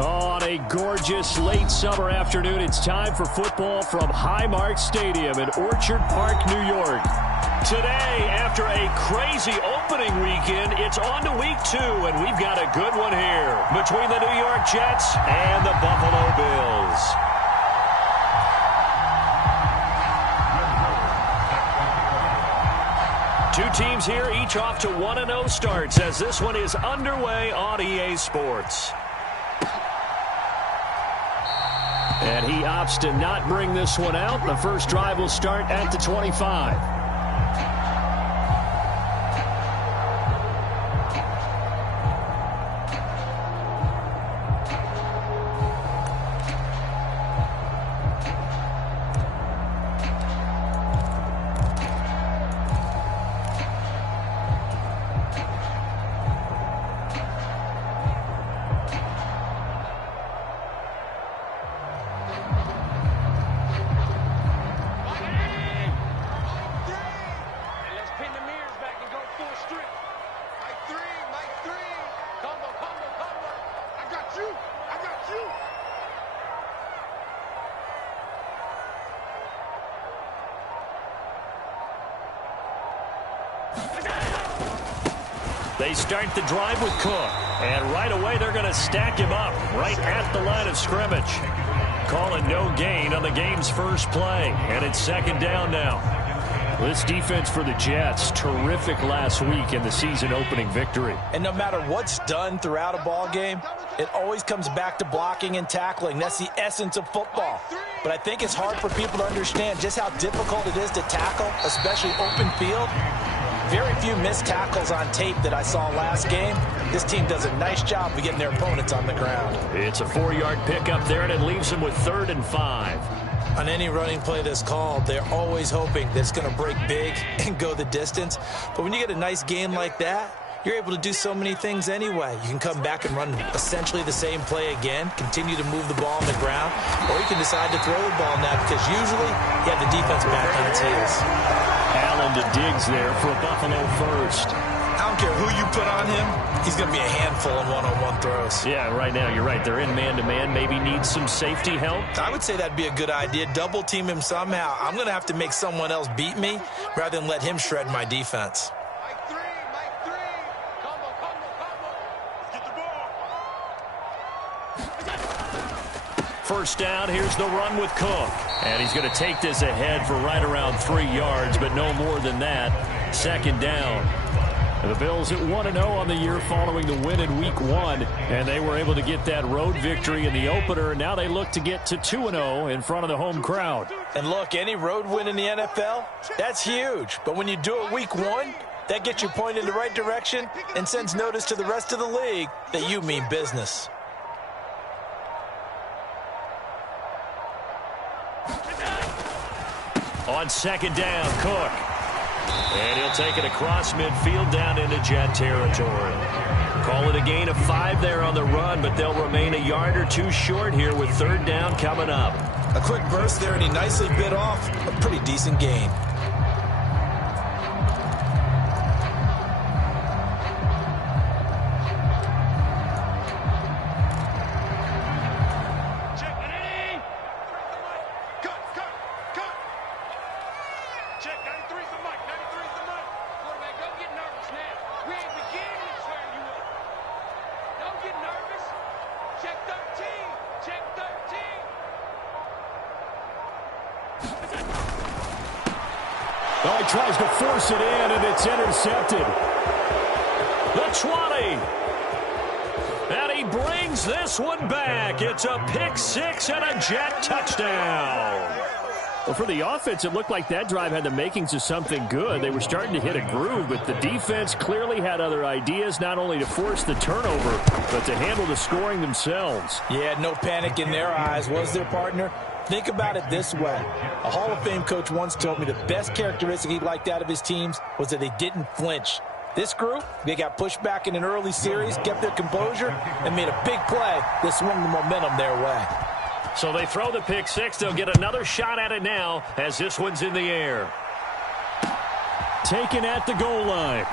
On a gorgeous late summer afternoon, it's time for football from Highmark Stadium in Orchard Park, New York. Today, after a crazy opening weekend, it's on to week 2, and we've got a good one here between the New York Jets and the Buffalo Bills. Two teams here, each off to 1-0 starts as this one is underway on EA Sports. And he opts to not bring this one out. The first drive will start at the 25. They start the drive with Cook, and right away they're going to stack him up right at the line of scrimmage. Calling no gain on the game's first play, and it's second down now. This defense for the Jets, terrific last week in the season-opening victory. And no matter what's done throughout a ball game, it always comes back to blocking and tackling. That's the essence of football. But I think it's hard for people to understand just how difficult it is to tackle, especially open field. Very few missed tackles on tape that I saw last game. This team does a nice job of getting their opponents on the ground. It's a 4-yard pickup there, and it leaves them with 3rd and 5. On any running play that's called, they're always hoping that it's going to break big and go the distance. But when you get a nice gain like that, you're able to do so many things anyway. You can come back and run essentially the same play again, continue to move the ball on the ground, or you can decide to throw the ball now because usually you have the defense back on its heels. Allen to Diggs there for Buffalo first. I don't care who you put on him, he's going to be a handful in one-on-one throws. Yeah, right now you're right. They're in man-to-man, maybe need some safety help. I would say that'd be a good idea. Double team him somehow. I'm going to have to make someone else beat me rather than let him shred my defense. First down, here's the run with Cook. And he's going to take this ahead for right around 3 yards, but no more than that. Second down. The Bills at 1-0 on the year following the win in Week 1. And they were able to get that road victory in the opener. Now they look to get to 2-0 in front of the home crowd. And look, any road win in the NFL, that's huge. But when you do it Week 1, that gets you pointed in the right direction and sends notice to the rest of the league that you mean business. On second down, Cook. And he'll take it across midfield down into Jet territory. Call it a gain of 5 there on the run, but they'll remain a yard or 2 short here with 3rd down coming up. A quick burst there, and he nicely bit off a pretty decent gain. Oh, he tries to force it in, and it's intercepted. The 20. And he brings this one back. It's a pick 6 and a Jet touchdown. Well, for the offense, it looked like that drive had the makings of something good. They were starting to hit a groove, but the defense clearly had other ideas, not only to force the turnover, but to handle the scoring themselves. Yeah, no panic in their eyes, was there, partner? Think about it this way. A Hall of Fame coach once told me the best characteristic he liked out of his teams was that they didn't flinch. This group, they got pushed back in an early series, kept their composure, and made a big play that swung the momentum their way. So they throw the pick 6. They'll get another shot at it now as this one's in the air. Taken at the goal line.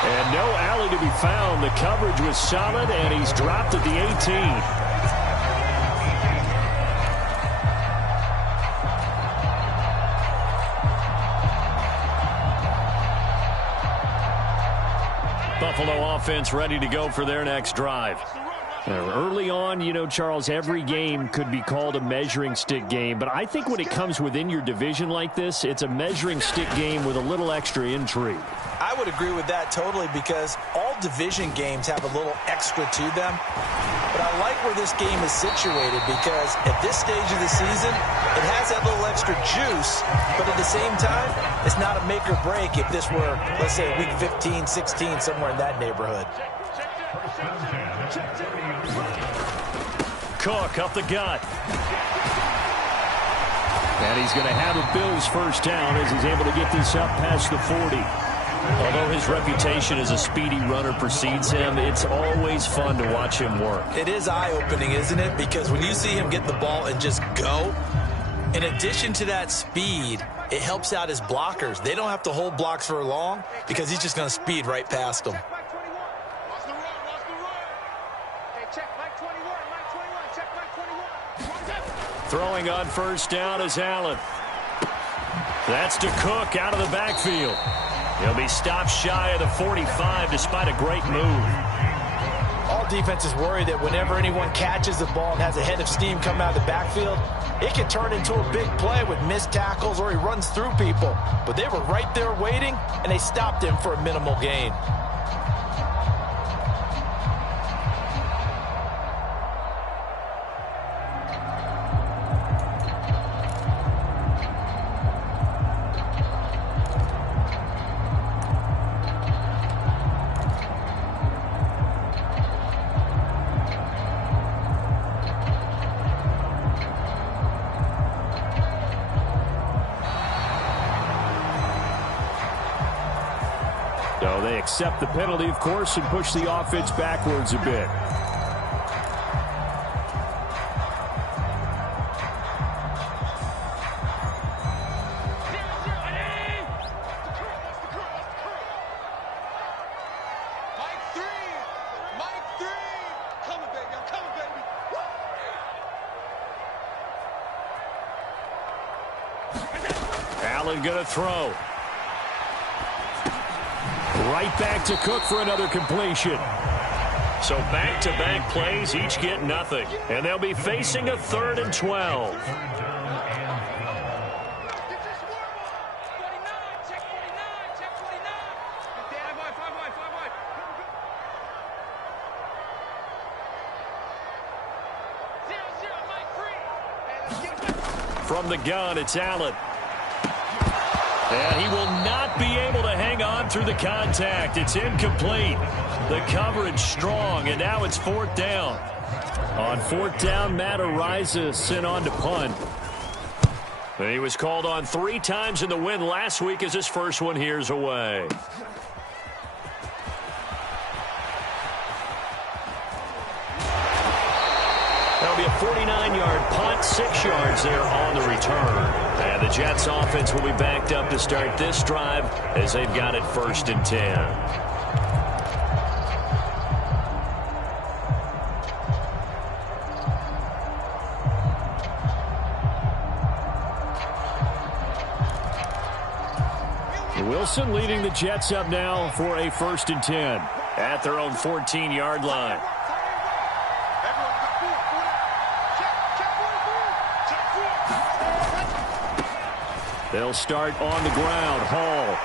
And no alley to be found. The coverage was solid, and he's dropped at the 18. Buffalo offense ready to go for their next drive. Early on, you know, Charles, every game could be called a measuring stick game. But I think when it comes within your division like this, it's a measuring stick game with a little extra intrigue. I would agree with that totally because all division games have a little extra to them. But I like where this game is situated because at this stage of the season, it has that little extra juice. But at the same time, it's not a make or break if this were, let's say, week 15, 16, somewhere in that neighborhood. Cook up the gut. And he's going to have a Bills first down as he's able to get this up past the 40. Although his reputation as a speedy runner precedes him, it's always fun to watch him work. It is eye-opening, isn't it? Because when you see him get the ball and just go, in addition to that speed, it helps out his blockers. They don't have to hold blocks for long because he's just going to speed right past them. Throwing on first down is Allen. That's to Cook out of the backfield. He'll be stopped shy of the 45 despite a great move. All defenses worry that whenever anyone catches the ball and has a head of steam come out of the backfield, it can turn into a big play with missed tackles or he runs through people. But they were right there waiting, and they stopped him for a minimal gain. So they accept the penalty, of course, and push the offense backwards a bit. Allen going to throw. Right back to Cook for another completion. So back-to-back plays, each get nothing. And they'll be facing a 3rd and 12. From the gun, it's Allen. And he will not be able to hang on through the contact. It's incomplete. The coverage strong, and now it's 4th down. On 4th down, Matt Araiza sent on to punt. And he was called on 3 times in the win last week as his first one here's away. That'll be a 49-yard punt, 6 yards there on the return. And the Jets offense will be backed up to start this drive as they've got it 1st and 10. Wilson leading the Jets up now for a 1st and 10 at their own 14-yard line. They'll start on the ground. Hall.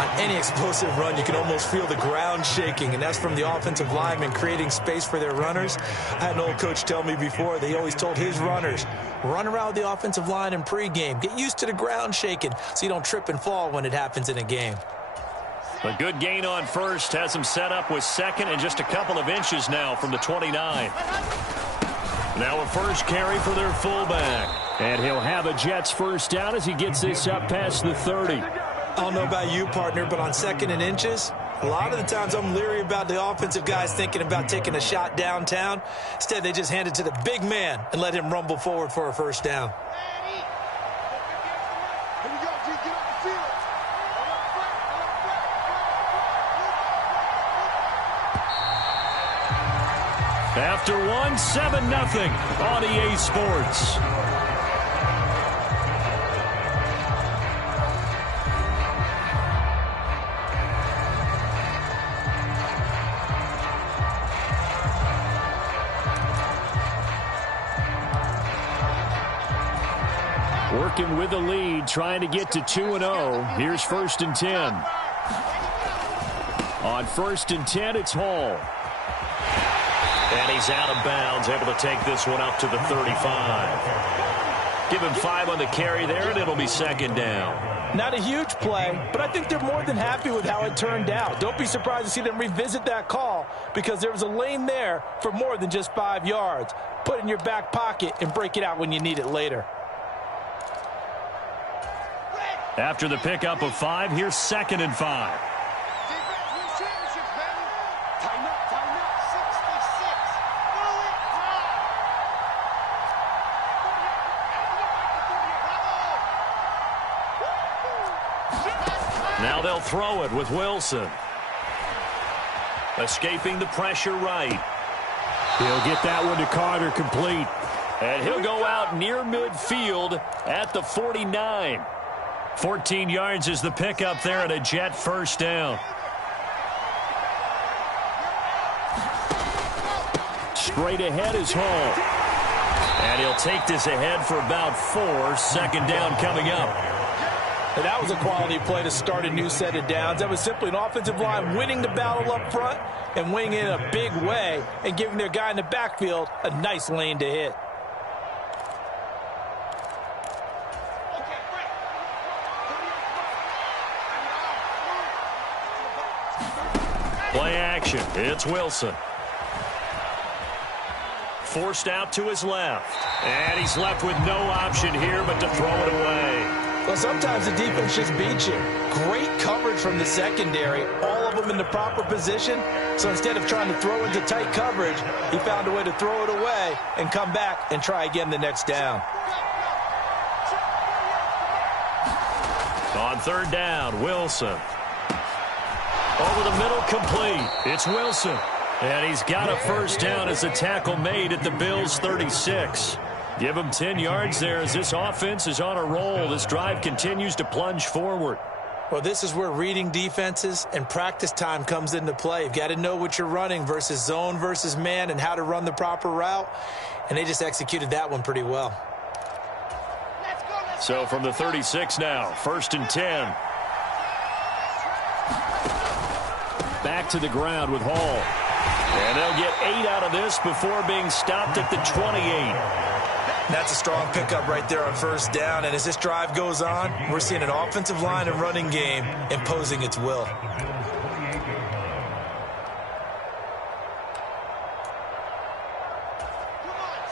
On any explosive run, you can almost feel the ground shaking, and that's from the offensive linemen creating space for their runners. I had an old coach tell me before, they always told his runners, run around the offensive line in pregame. Get used to the ground shaking so you don't trip and fall when it happens in a game. A good gain on first has him set up with 2nd and just a couple of inches now from the 29. Now a first carry for their fullback. And he'll have a Jets first down as he gets this up past the 30. I don't know about you, partner, but on 2nd and inches, a lot of the times I'm leery about the offensive guys thinking about taking a shot downtown. Instead, they just hand it to the big man and let him rumble forward for a first down. After one, 7-0 on EA Sports. Working with the lead, trying to get to 2-0. Here's 1st and 10. On 1st and 10, it's Hall. And he's out of bounds, able to take this one up to the 35. Give him 5 on the carry there, and it'll be 2nd down. Not a huge play, but I think they're more than happy with how it turned out. Don't be surprised to see them revisit that call because there was a lane there for more than just 5 yards. Put it in your back pocket and break it out when you need it later. After the pickup of 5, here's 2nd and 5. Now they'll throw it with Wilson. Escaping the pressure right. He'll get that one to Carter complete. And he'll go out near midfield at the 49. 14 yards is the pickup there and a Jet 1st down. Straight ahead is Hall. And he'll take this ahead for about 4. 2nd down coming up. And that was a quality play to start a new set of downs. That was simply an offensive line winning the battle up front and winning it in a big way and giving their guy in the backfield a nice lane to hit. Play action. It's Wilson. Forced out to his left. And he's left with no option here but to throw it away. Well, sometimes the defense just beats you. Great coverage from the secondary. All of them in the proper position. So instead of trying to throw into tight coverage, he found a way to throw it away and come back and try again the next down. On 3rd down, Wilson. Over the middle, complete. It's Wilson. And he's got a 1st down as a tackle made at the Bills' 36. Give him 10 yards there as this offense is on a roll. This drive continues to plunge forward. Well, this is where reading defenses and practice time comes into play. You've got to know what you're running versus zone versus man and how to run the proper route. And they just executed that one pretty well. So from the 36 now, 1st and 10. Back to the ground with Hall. And they'll get 8 out of this before being stopped at the 28. That's a strong pickup right there on 1st down. And as this drive goes on, we're seeing an offensive line and running game imposing its will.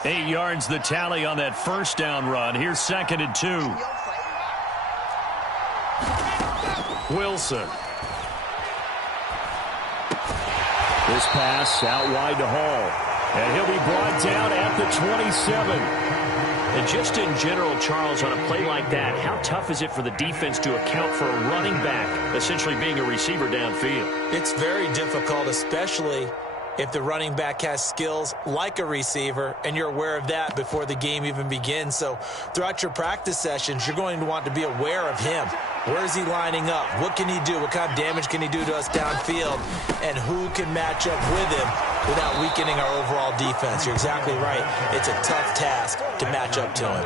Eight yards the tally on that 1st down run. Here's 2nd and 2. Wilson. This pass out wide to Hall. And he'll be brought down at the 27. And just in general, Charles, on a play like that, how tough is it for the defense to account for a running back essentially being a receiver downfield? It's very difficult, especially if the running back has skills like a receiver, and you're aware of that before the game even begins. So throughout your practice sessions, you're going to want to be aware of him. Where is he lining up? What can he do? What kind of damage can he do to us downfield? And who can match up with him without weakening our overall defense? You're exactly right. It's a tough task to match up to him.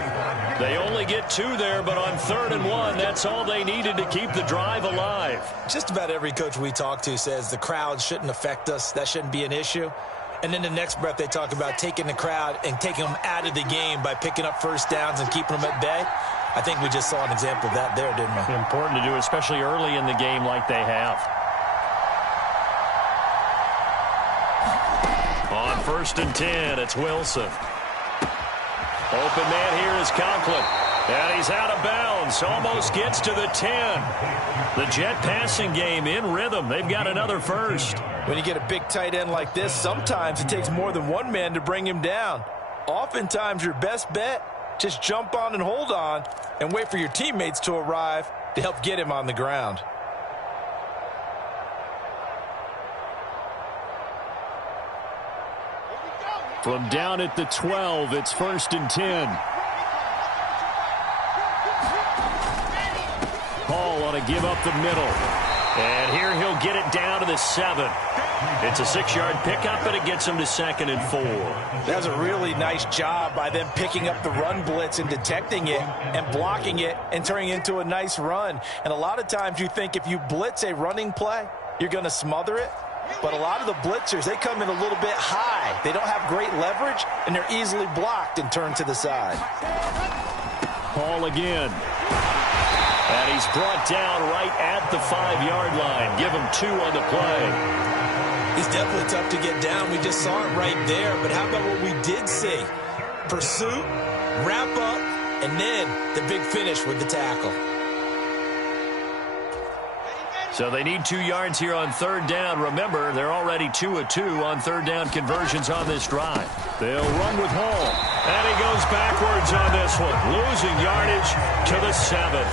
They only get 2 there, but on 3rd and 1, that's all they needed to keep the drive alive. Just about every coach we talk to says the crowd shouldn't affect us. That shouldn't be an issue. And then the next breath they talk about taking the crowd and taking them out of the game by picking up 1st downs and keeping them at bay. I think we just saw an example of that there, didn't we? Important to do, especially early in the game like they have. On 1st and 10, it's Wilson. Open man here is Conklin. And he's out of bounds. Almost gets to the 10. The Jet passing game in rhythm. They've got another 1st. When you get a big tight end like this, sometimes it takes more than one man to bring him down. Oftentimes, your best bet, just jump on and hold on and wait for your teammates to arrive to help get him on the ground. From down at the 12, it's 1st and 10. Hall on a give up the middle. And here he'll get it down to the 7. It's a 6-yard pickup, and it gets him to 2nd and 4. That was a really nice job by them picking up the run blitz and detecting it and blocking it and turning it into a nice run. And a lot of times you think if you blitz a running play, you're going to smother it. But a lot of the blitzers, they come in a little bit high. They don't have great leverage, and they're easily blocked and turned to the side. Hall again. And he's brought down right at the 5-yard line. Give him 2 on the play. He's definitely tough to get down. We just saw it right there. But how about what we did see? Pursuit, wrap up, and then the big finish with the tackle. So they need 2 yards here on 3rd down. Remember, they're already 2 of 2 on 3rd down conversions on this drive. They'll run with Hall. And he goes backwards on this one, losing yardage to the 7th.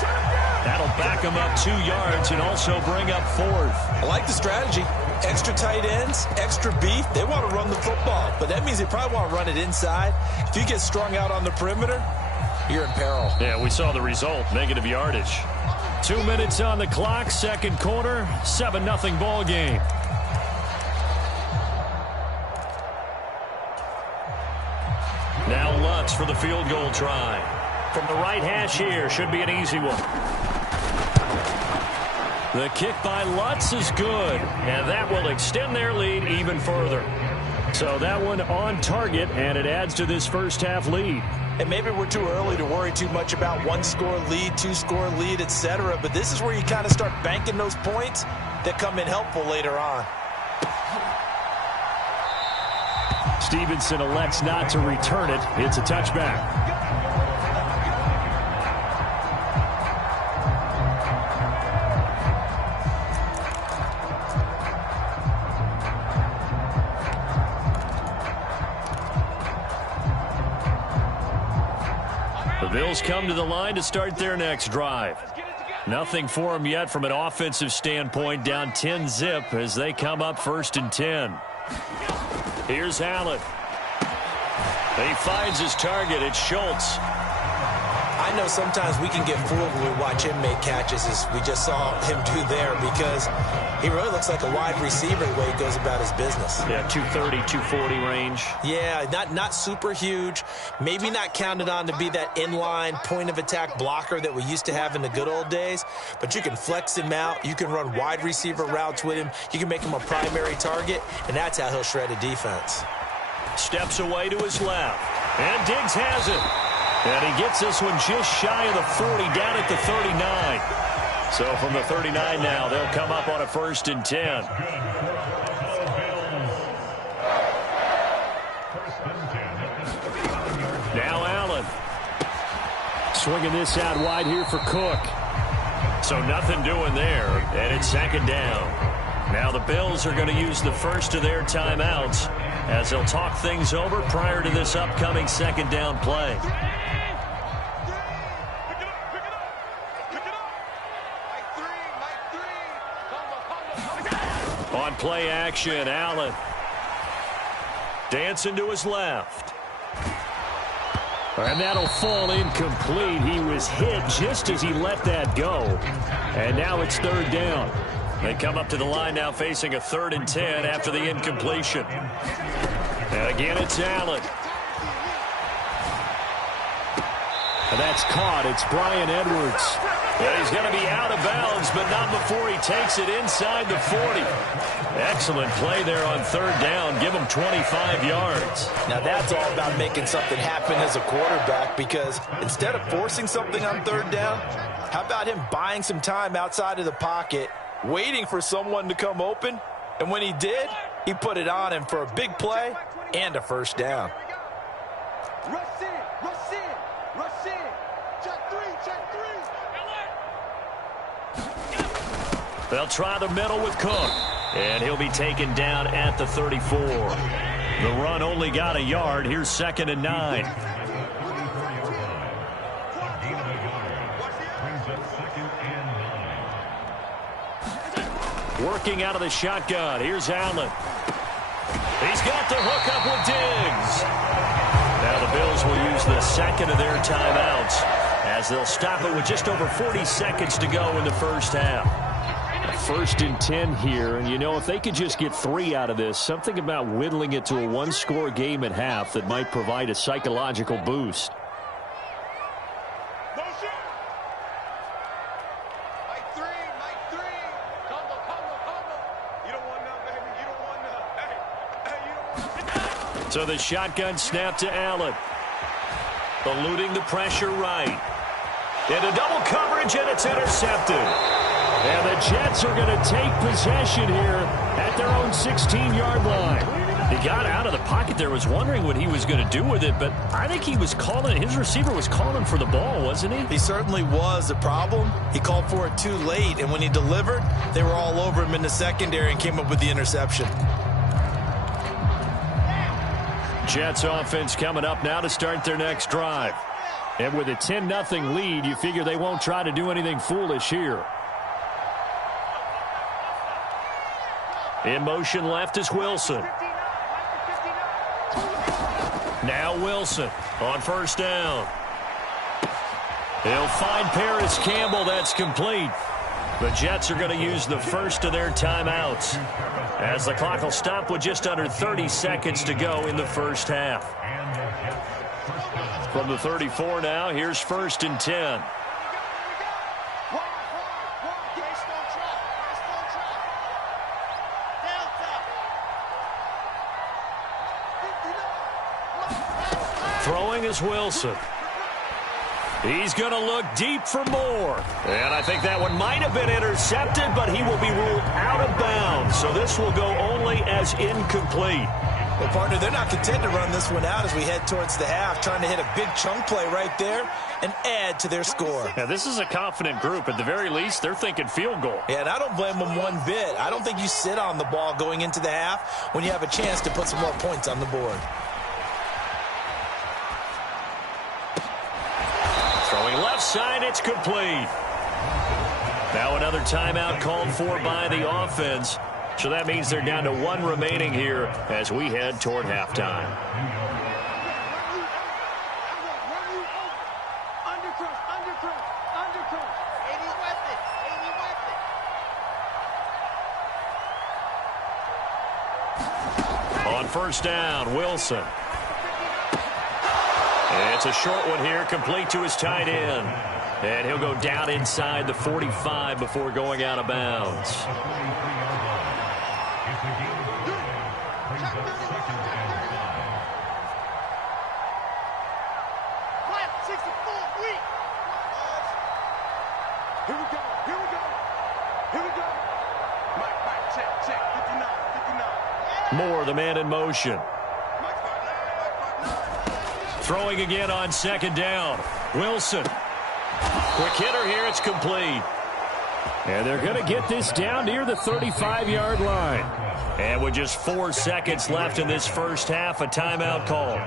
That'll back him up 2 yards and also bring up 4th. I like the strategy. Extra tight ends, extra beef. They want to run the football, but that means they probably want to run it inside. If you get strung out on the perimeter, you're in peril. Yeah, we saw the result, negative yardage. 2 minutes on the clock, 2nd quarter, 7-0 ball game. Now Lutz for the field goal try. From the right hash here, should be an easy one. The kick by Lutz is good, and that will extend their lead even further. So that one on target, and it adds to this first half lead. And maybe we're too early to worry too much about 1-score lead, 2-score lead, etc. But this is where you kind of start banking those points that come in helpful later on. Stevenson elects not to return it. It's a touchback. The Bills come to the line to start their next drive. Nothing for them yet from an offensive standpoint, down 10-zip as they come up 1st and 10. Here's Allen. He finds his target. It's Schultz. I know sometimes we can get fooled when we watch him make catches, as we just saw him do there, because he really looks like a wide receiver the way he goes about his business. Yeah, 230, 240 range. Yeah, not super huge. Maybe not counted on to be that inline point-of-attack blocker that we used to have in the good old days, but you can flex him out. You can run wide receiver routes with him. You can make him a primary target, and that's how he'll shred a defense. Steps away to his left, and Diggs has it. And he gets this one just shy of the 40, down at the 39. So from the 39 now, they'll come up on a 1st and 10. Now Allen. Swinging this out wide here for Cook. So nothing doing there, and it's 2nd down. Now the Bills are going to use the first of their timeouts as they'll talk things over prior to this upcoming 2nd down play. On play action, Allen. Dancing to his left. And that'll fall incomplete. He was hit just as he let that go. And now it's 3rd down. They come up to the line now facing a 3rd and 10 after the incompletion. And again, it's Allen. And that's caught. It's Bryan Edwards. And he's going to be out of bounds, but not before he takes it inside the 40. Excellent play there on 3rd down. Give him 25 yards. Now that's all about making something happen as a quarterback, because instead of forcing something on 3rd down, how about him buying some time outside of the pocket, waiting for someone to come open, and when he did, he put it on him for a big play and a 1st down. Rush in, rush in, rush in. Check 3, check 3. They'll try the middle with Cook, and he'll be taken down at the 34. The run only got a yard. Here's 2nd and 9. Working out of the shotgun. Here's Allen. He's got the hook up with Diggs. Now the Bills will use the second of their timeouts as they'll stop it with just over 40 seconds to go in the first half. First and 10 here, and you know, if they could just get 3 out of this, something about whittling it to a one-score game at half that might provide a psychological boost. So the shotgun snap to Allen. Eluding the pressure right. Into double coverage, and it's intercepted. And the Jets are going to take possession here at their own 16-yard line. He got out of the pocket there, was wondering what he was going to do with it, but I think he was calling, his receiver was calling for the ball, wasn't he? He certainly was. The problem, he called for it too late, and when he delivered, they were all over him in the secondary and came up with the interception. Jets offense coming up now to start their next drive. And with a 10-0 lead, you figure they won't try to do anything foolish here. In motion left is Wilson. Now Wilson on first down. He'll find Paris Campbell. That's complete. The Jets are going to use the first of their timeouts as the clock will stop with just under 30 seconds to go in the first half. From the 34 now, here's first and 10. Throwing is Wilson. He's going to look deep for more. And I think that one might have been intercepted, but he will be ruled out of bounds. So this will go only as incomplete. Well, partner, they're not content to run this one out as we head towards the half, trying to hit a big chunk play right there and add to their score. Now, this is a confident group. At the very least, they're thinking field goal. Yeah, and I don't blame them one bit. I don't think you sit on the ball going into the half when you have a chance to put some more points on the board. Throwing left side, it's complete. Now another timeout called for by the offense. So that means they're down to 1 remaining here as we head toward halftime. On first down, Wilson. It's a short one here, complete to his tight end. And he'll go down inside the 45 before going out of bounds. Moore, the man in motion. Throwing again on second down. Wilson. Quick hitter here. It's complete. And they're going to get this down near the 35-yard line. And with just 4 seconds left in this first half, a timeout call.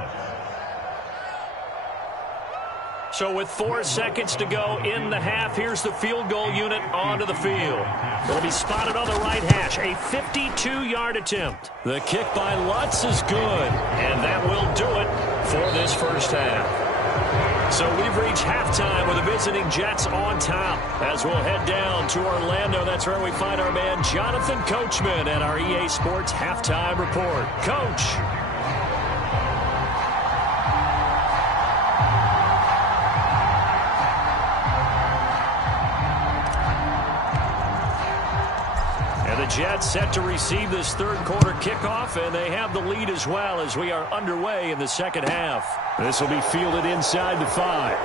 So with 4 seconds to go in the half, here's the field goal unit onto the field. It'll be spotted on the right hash. A 52-yard attempt. The kick by Lutz is good. And that will do it for this first half. So we've reached halftime with the visiting Jets on top. As we'll head down to Orlando, that's where we find our man Jonathan Coachman at our EA Sports Halftime Report. Coach. And the Jets set to receive this third quarter kickoff, and they have the lead as well as we are underway in the second half. This will be fielded inside the 5.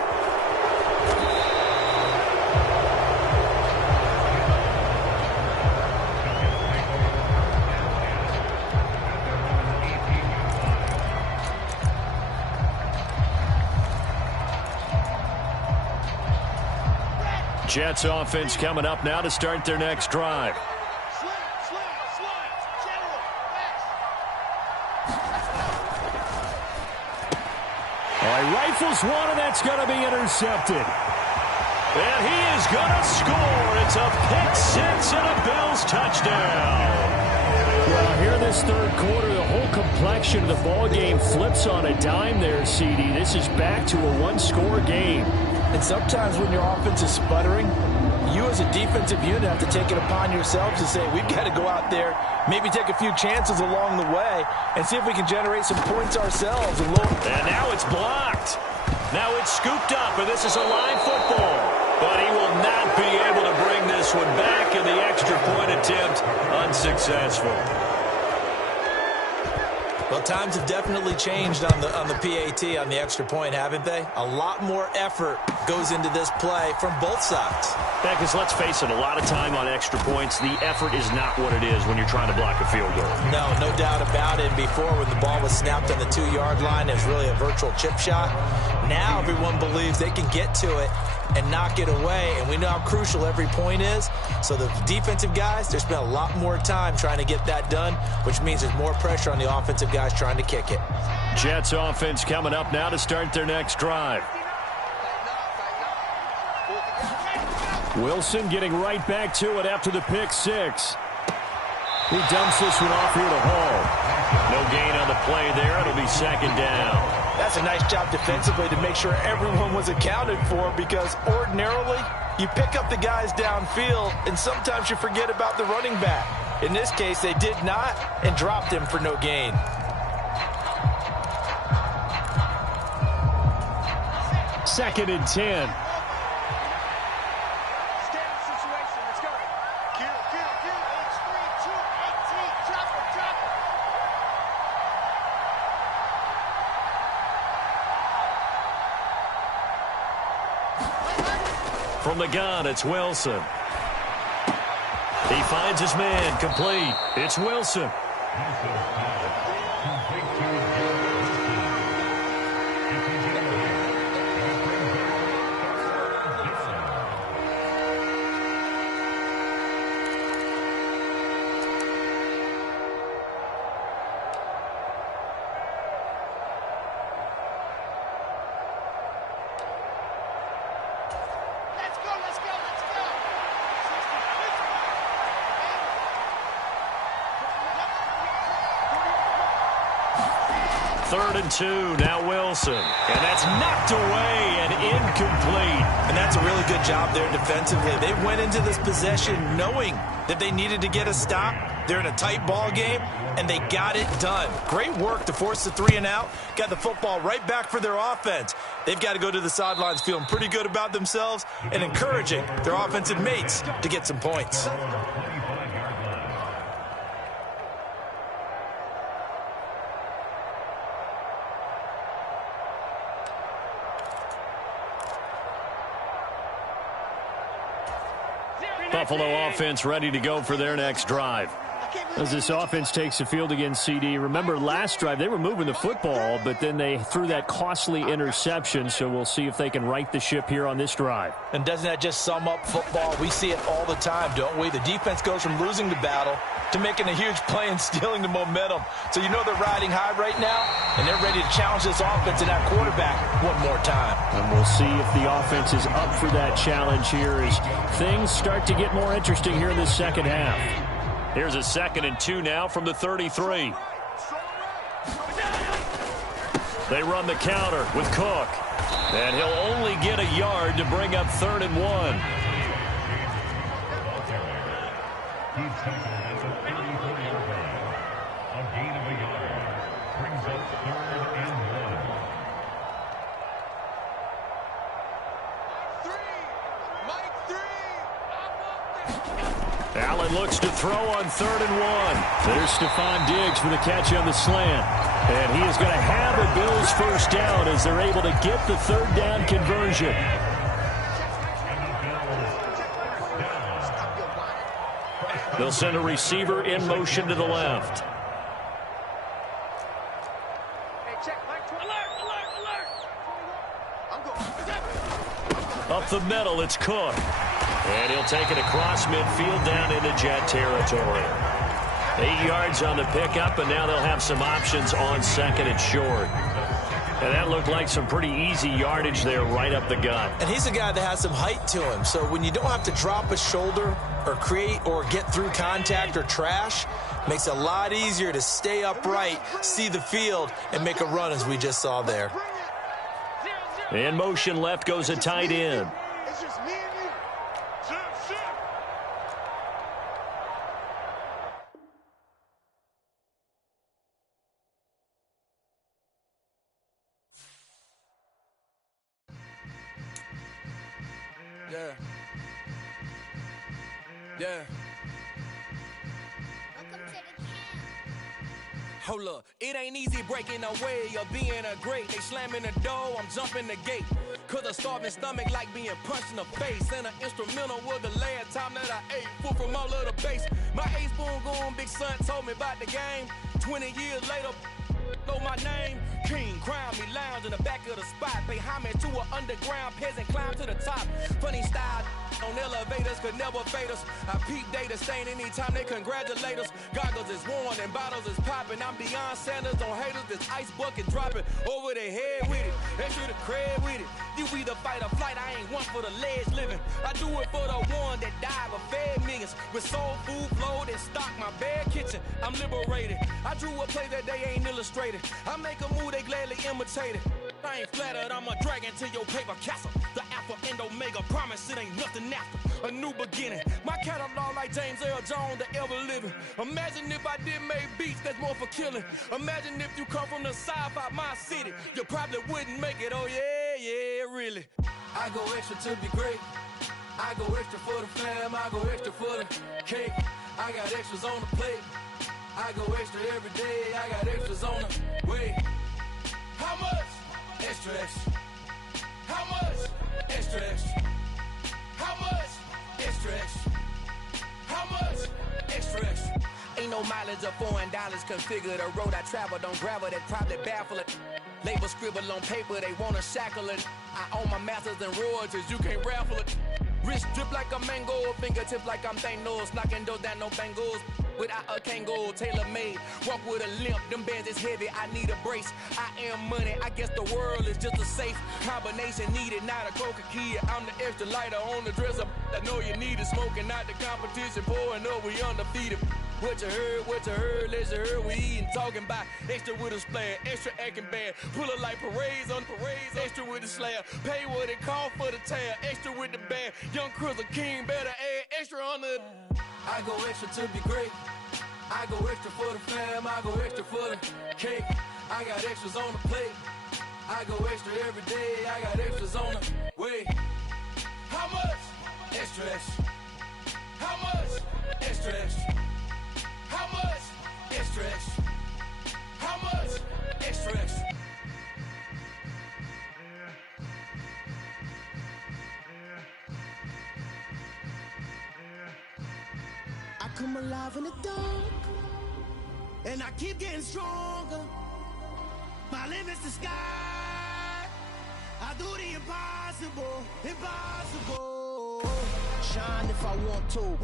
Jets offense coming up now to start their next drive. Rifles one, and that's going to be intercepted. And he is going to score. It's a pick six and a Bills touchdown. Well, here in this third quarter, the whole complexion of the ball game flips on a dime there, CD. This is back to a one-score game. And sometimes when your offense is sputtering, you as a defensive unit have to take it upon yourselves to say, we've got to go out there, maybe take a few chances along the way, and see if we can generate some points ourselves. And now it's blocked. Now it's scooped up, and this is a live football. But he will not be able to bring this one back, and the extra point attempt unsuccessful. Well, times have definitely changed on the PAT, on the extra point, haven't they? A lot more effort goes into this play from both sides. Yeah, because let's face it, a lot of time on extra points, the effort is not what it is when you're trying to block a field goal. No doubt about it. Before, when the ball was snapped on the 2-yard line, it was really a virtual chip shot. Now everyone believes they can get to it and knock it away, and we know how crucial every point is. So the defensive guys, they spend a lot more time trying to get that done, which means there's more pressure on the offensive guys trying to kick it. Jets offense coming up now to start their next drive. Wilson getting right back to it after the pick six. He dumps this one off here to Hall. No gain on the play there. It'll be second down. That's a nice job defensively to make sure everyone was accounted for, because ordinarily you pick up the guys downfield and sometimes you forget about the running back. In this case, they did not and dropped him for no gain. Second and 10. From the gun, it's Wilson. He finds his man, complete. It's Wilson. Third and 2, now Wilson. And that's knocked away and incomplete. And that's a really good job there defensively. They went into this possession knowing that they needed to get a stop. They're in a tight ball game, and they got it done. Great work to force the 3 and out. Got the football right back for their offense. They've got to go to the sidelines feeling pretty good about themselves and encouraging their offensive mates to get some points. Buffalo offense ready to go for their next drive. As this offense takes the field against CD, remember last drive they were moving the football, but then they threw that costly interception, so we'll see if they can right the ship here on this drive. And doesn't that just sum up football? We see it all the time, don't we? The defense goes from losing the battle to making a huge play and stealing the momentum. So you know they're riding high right now, and they're ready to challenge this offense and that quarterback one more time. And we'll see if the offense is up for that challenge here as things start to get more interesting here in this second half. Here's a 2nd and 2 now from the 33. They run the counter with Cook. And he'll only get a yard to bring up 3rd and 1. Allen looks to throw on 3rd and 1. There's Stephon Diggs for the catch on the slant. And he is going to have a Bills first down as they're able to get the 3rd down conversion. They'll send a receiver in motion to the left. Up the middle, it's Cook. And he'll take it across midfield down into Jet territory. 8 yards on the pickup, and now they'll have some options on 2nd and short. And that looked like some pretty easy yardage there right up the gut. And he's a guy that has some height to him. So when you don't have to drop a shoulder or create or get through contact or trash, makes it a lot easier to stay upright, see the field, and make a run as we just saw there. In motion left goes a tight end. It's just me and you. Yeah. Yeah. Hold up, it ain't easy breaking away or being a great. They slamming the door, I'm jumping the gate. Cause a starving stomach like being punched in the face. And an instrumental was the last time that I ate food from all of the base. My A-spoon goon, big son told me about the game. 20 years later, know my name. King, crown me, lounge in the back of the spot. Pay homage to an underground peasant, climb to the top. Funny style on elevators could never fade us. I peep data stain anytime they congratulate us. Goggles is worn and bottles is popping. I'm Deion Sanders on haters, this ice bucket dropping over their head with it. Extra the cred with it. You either fight or flight, I ain't one for the ledge living. I do it for the one that died but fed millions. With soul food flowed and stock my bad kitchen. I'm liberated. I drew a play that they ain't illustrated. I make a move they gladly imitated. I ain't flattered, I'm a dragon to your paper castle. The Alpha and Omega, promise it ain't nothing after. A new beginning. My catalog like James Earl Jones, the ever living. Imagine if I did make beats that's more for killing. Imagine if you come from the south out my city. You probably wouldn't make it, oh yeah, really. I go extra to be great. I go extra for the fam, I go extra for the cake. I got extras on the plate. I go extra every day, I got extras on the way. How much? Extra, extra. How much? Extra, extra. How much? Extra, extra. How much? Extra, extra. Ain't no mileage of $4 configure the road I travel. Don't gravel that probably baffle it. Label scribble on paper, they wanna shackle it. I own my masters and royalties, you can't raffle it. Wrist drip like a mango, fingertip like I'm Thanos. Knocking doors down, no bangles. Without a Kango, tailor-made. Walk with a limp, them bands is heavy, I need a brace. I am money, I guess the world is just a safe combination needed, not a coca key. I'm the extra lighter on the dresser. I know you need it, smoking out the competition, pouring up, we undefeated. What you heard, let's heard, we eating, talking about extra with a splash, extra acting bad, pull it like parades on parades, extra with the slab, pay what it cost for the tab, extra with the band, young Chris a king, better add extra on the. I go extra to be great, I go extra for the fam, I go extra for the cake, I got extras on the plate, I go extra every day, I got extras on the way. How much? Extra, extra. How much? Extra, extra. How much? Extra, extra. How much? Extra, extra. I come alive in the dark, and I keep getting stronger. My limit's the sky. I do the impossible, impossible. Shine if I want to.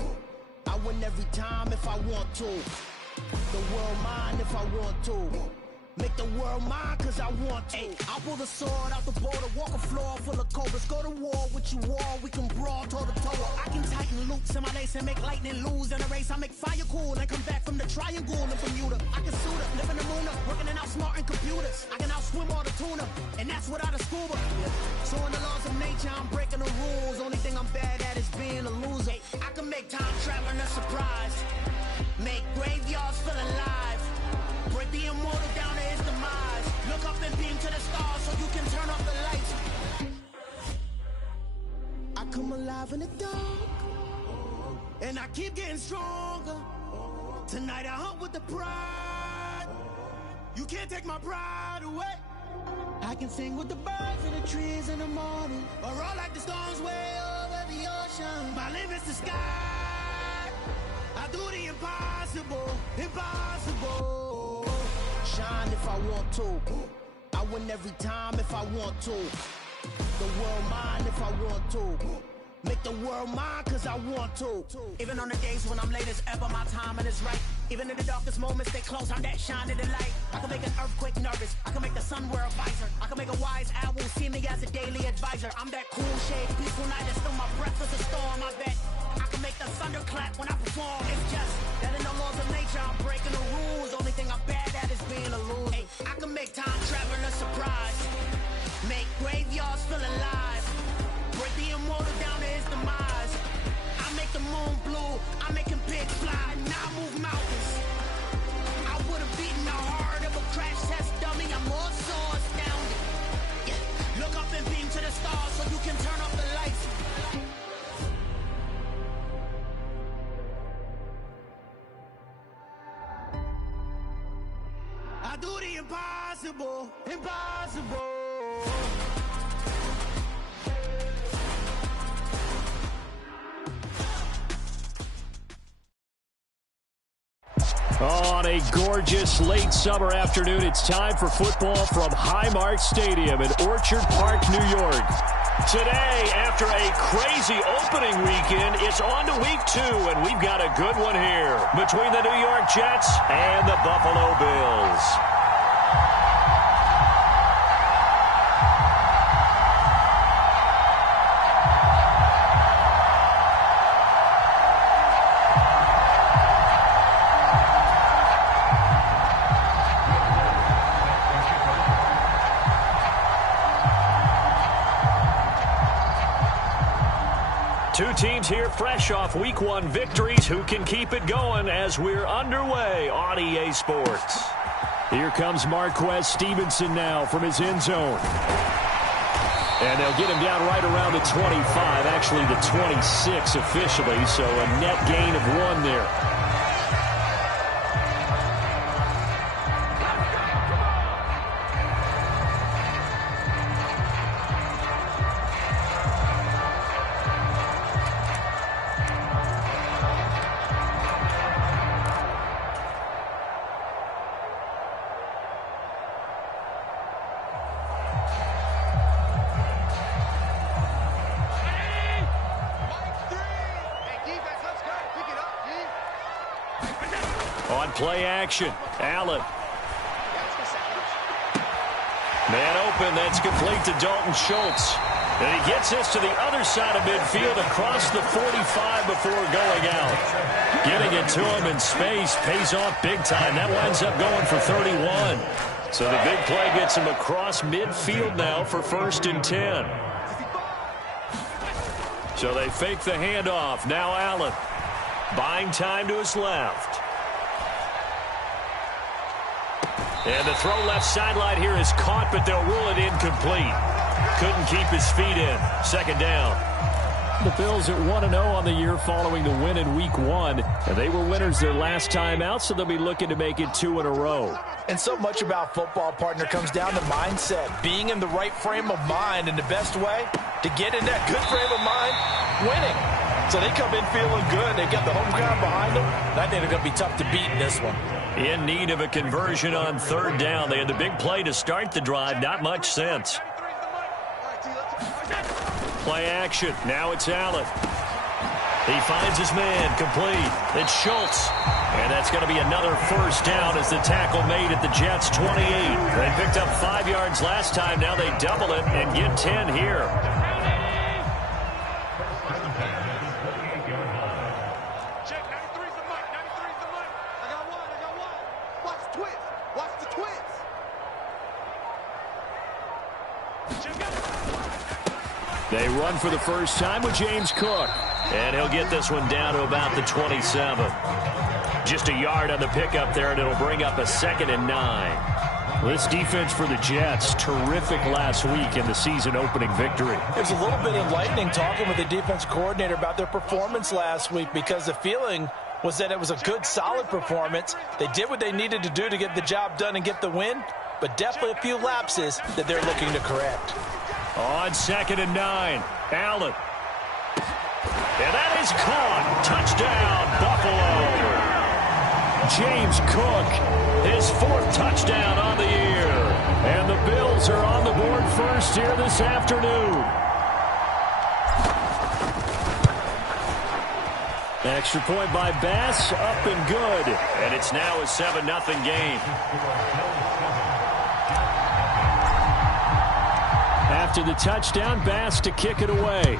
I win every time if I want to. The world mine if I want to. Make the world mine cause I want to. I pull the sword out the border, walk a floor full of cobras. Go to war with you all, we can brawl toe to toe. I can tighten loops in my lace and make lightning lose in a race. I make fire cool and come back from the triangle in Bermuda. I can suit up, live in the moon up, working and outsmarting computers. I can outswim all the tuna, and that's without a scuba. So in the laws of nature, I'm breaking the rules. Only thing I'm bad at is being a loser. I can make time traveling a surprise. Make graveyards feel alive. Break the immortal down to his demise. Look up and beam to the stars so you can turn off the lights. I come alive in the dark, and I keep getting stronger. Tonight I hunt with the pride. You can't take my pride away. I can sing with the birds and the trees in the morning, or roll like the storms way over the ocean. My limit's the sky. I do the impossible, impossible. Shine if I want to. I win every time if I want to. The world mine if I want to. Make the world mine cause I want to. Even on the days when I'm late as ever, my timing is right. Even in the darkest moments, stay close. I'm that shine of the light. I can make an earthquake nervous. I can make the sun wear a visor. I can make a wise owl see me as a daily advisor. I'm that cool shade, peaceful night, and still my breath is a storm. I bet I can make the thunder clap when I perform. It's just that in the laws of nature, I'm breaking the rules. Only thing I'm bad at is being a loser. Hey, I can make time travel a surprise. Make graveyards feel alive. Break the immortal down to his demise. I make the moon blue. I make him pigs fly. Now I move mountains. I would have beaten the heart of a crash test dummy. I'm more so astounded. Yeah. Look up and beam to the stars so you can turn off the lights. I do the impossible, impossible. On a gorgeous late summer afternoon, it's time for football from Highmark Stadium in Orchard Park, New York. Today, after a crazy opening weekend, it's on to week 2, and we've got a good one here between the New York Jets and the Buffalo Bills. Two teams here fresh off Week 1 victories. Who can keep it going as we're underway on EA Sports? Here comes Marquez Stevenson now from his end zone. And they'll get him down right around the 25, actually the 26 officially, so a net gain of 1 there. On play action, Allen. Man open, that's complete to Dalton Schultz. And he gets this to the other side of midfield across the 45 before going out. Getting it to him in space pays off big time. That winds up going for 31. So the big play gets him across midfield now for 1st and 10. So they fake the handoff. Now Allen buying time to his left. And the throw left sideline here is caught, but they'll rule it incomplete. Couldn't keep his feet in. 2nd down. The Bills at 1-0 on the year following the win in Week 1. And they were winners their last time out, so they'll be looking to make it 2 in a row. And so much about football, partner, comes down to mindset. Being in the right frame of mind, and the best way to get in that good frame of mind, winning. So they come in feeling good. They got the home crowd behind them. I think they're going to be tough to beat in this one. In need of a conversion on 3rd down. They had the big play to start the drive. Not much sense. Play action. Now it's Allen. He finds his man. Complete. It's Schultz. And that's going to be another 1st down as the tackle made at the Jets' 28. They picked up 5 yards last time. Now they double it and get 10 here. They run for the first time with James Cook. And he'll get this one down to about the 27. Just a yard on the pickup there, and it'll bring up a 2nd and 9. This defense for the Jets, terrific last week in the season-opening victory. It was a little bit enlightening talking with the defense coordinator about their performance last week, because the feeling was that it was a good, solid performance. They did what they needed to do to get the job done and get the win, but definitely a few lapses that they're looking to correct. On 2nd and 9, Allen. And that is caught. Touchdown, Buffalo. James Cook, his 4th touchdown on the year. And the Bills are on the board first here this afternoon. Extra point by Bass, up and good. And it's now a 7-0 game. After the touchdown, Bass to kick it away.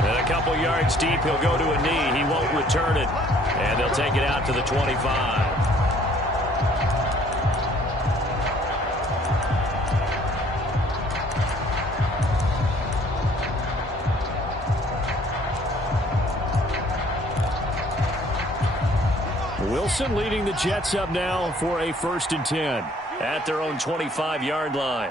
And a couple yards deep, he'll go to a knee. He won't return it. And they'll take it out to the 25. Wilson leading the Jets up now for a 1st and 10 at their own 25-yard line.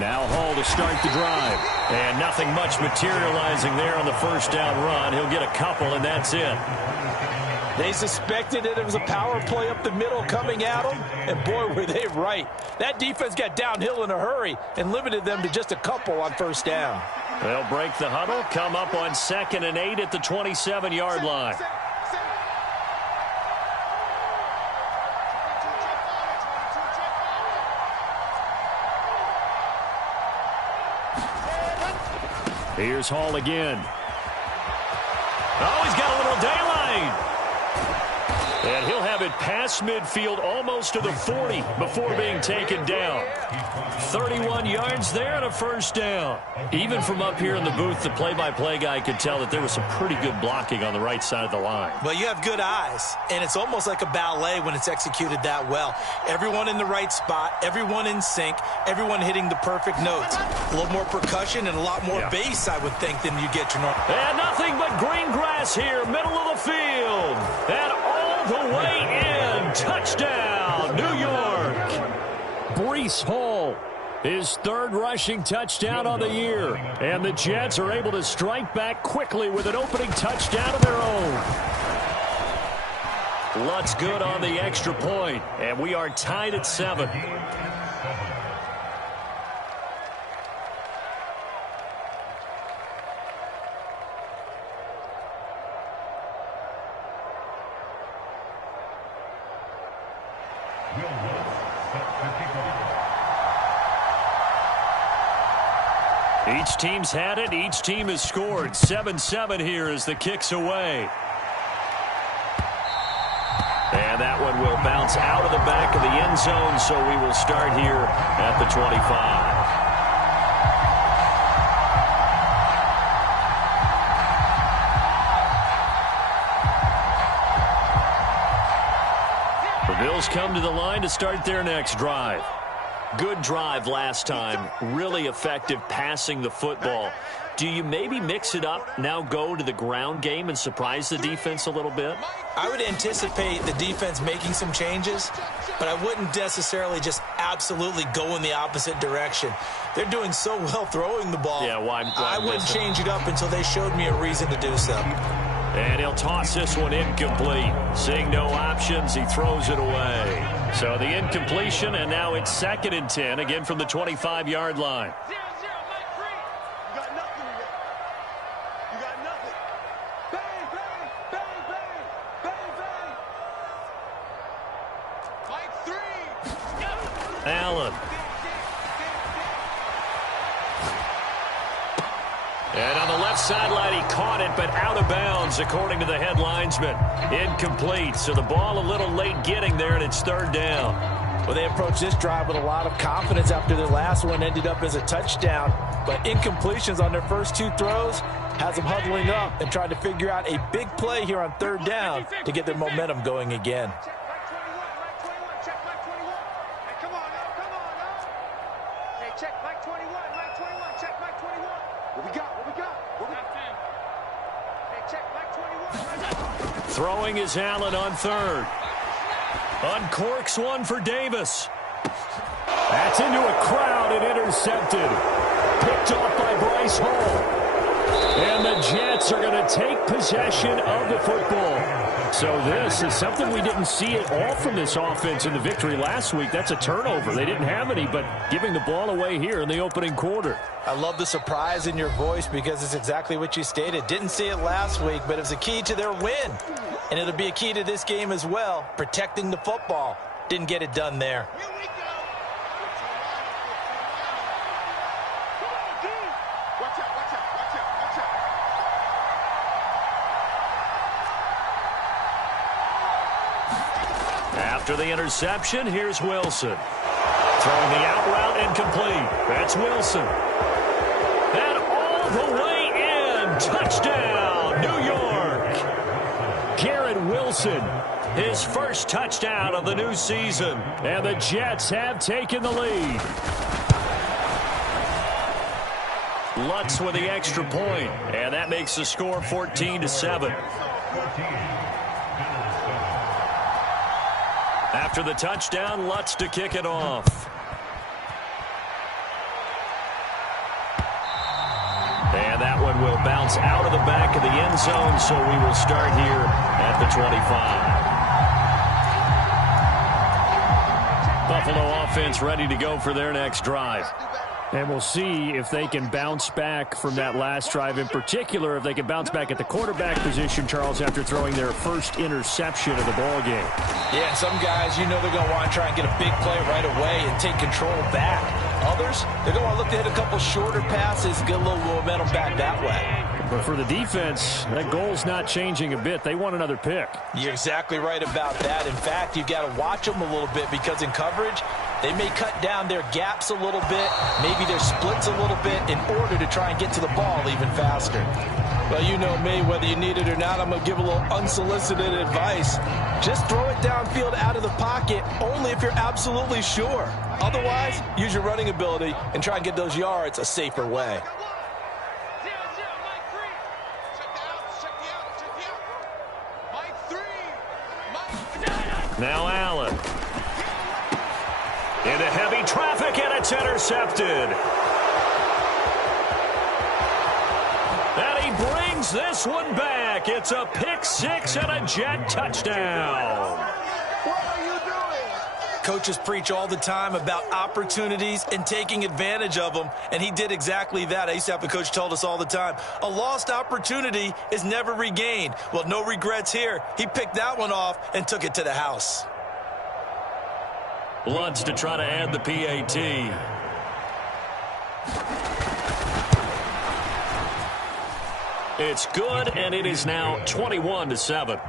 Now Hall to start the drive. And nothing much materializing there on the first down run. He'll get a couple, and that's it. They suspected that it was a power play up the middle coming at them, and boy, were they right. That defense got downhill in a hurry and limited them to just a couple on first down. They'll break the huddle, come up on 2nd and 8 at the 27-yard line. Here's Hall again. Oh, he's got a little daylight. And he'll have it past midfield almost to the 40 before being taken down. 31 yards there and a first down. Even from up here in the booth, the play-by-play guy could tell that there was some pretty good blocking on the right side of the line. Well, you have good eyes, and it's almost like a ballet when it's executed that well. Everyone in the right spot, everyone in sync, everyone hitting the perfect notes. A little more percussion and a lot more bass, I would think, than you get your normal. And nothing but green grass here, middle of the field. And all the way in. Touchdown, New York. Breece Hall, his 3rd rushing touchdown on the year. And the Jets are able to strike back quickly with an opening touchdown of their own. Lutz good on the extra point, and we are tied at 7. Each team's had it. Each team has scored. 7-7 here as the kick's away. And that one will bounce out of the back of the end zone, so we will start here at the 25. The Bills come to the line to start their next drive. Good drive last time. Really effective passing the football. Do you maybe mix it up, now go to the ground game and surprise the defense a little bit? I would anticipate the defense making some changes, but I wouldn't necessarily just absolutely go in the opposite direction. They're doing so well throwing the ball. Yeah, why I wouldn't change it up until they showed me a reason to do so. And he'll toss this one incomplete. Seeing no options, he throws it away. So the incompletion, and now it's 2nd and 10, again from the 25-yard line. Allen. And on the left sideline, he caught it, but out of bounds, according to the head linesman. Incomplete, so the ball a little late getting there, and it's 3rd down. Well, they approached this drive with a lot of confidence after their last one ended up as a touchdown. But incompletions on their first 2 throws has them huddling up and trying to figure out a big play here on 3rd down to get their momentum going again. Throwing is Allen on 3rd. Uncorks one for Davis. That's into a crowd and intercepted. Picked off by Bryce Hall. And the Jets are going to take possession of the football. So this is something we didn't see at all from this offense in the victory last week. That's a turnover. They didn't have any, but giving the ball away here in the opening quarter. I love the surprise in your voice because it's exactly what you stated. Didn't see it last week, but it was a key to their win. And it'll be a key to this game as well, protecting the football. Didn't get it done there. Here we go. Watch out, watch out, watch out, watch out. After the interception, here's Wilson. Throwing the out route incomplete. That's Wilson. And all the way in. Touchdown, New York. Garrett Wilson, his first touchdown of the new season. And the Jets have taken the lead. Lutz with the extra point, and that makes the score 14-7. After the touchdown, Lutz to kick it off. And that one will bounce out of the back of the end zone, so we will start here at the 25. Buffalo offense ready to go for their next drive. And we'll see if they can bounce back from that last drive, in particular if they can bounce back at the quarterback position, Charles, after throwing their first interception of the ball game. Yeah, some guys, you know they're going to want to try and get a big play right away and take control back. Others, they're going to look to hit a couple shorter passes, get a little momentum back that way. But for the defense, that goal's not changing a bit. They want another pick. You're exactly right about that. In fact, you've got to watch them a little bit because in coverage, they may cut down their gaps a little bit, maybe their splits a little bit in order to try and get to the ball even faster. Well, you know me, whether you need it or not, I'm going to give a little unsolicited advice. Just throw it downfield out of the pocket only if you're absolutely sure. Otherwise, use your running ability and try and get those yards a safer way. Now Allen. Into heavy traffic, and it's intercepted. And he brings this one back. It's a pick six and a Jet touchdown. What are you doing? Coaches preach all the time about opportunities and taking advantage of them, and he did exactly that. I used to have a coach told us all the time, a lost opportunity is never regained. Well, no regrets here. He picked that one off and took it to the house. Lutz to try to add the PAT. It's good, and it is now 21-7.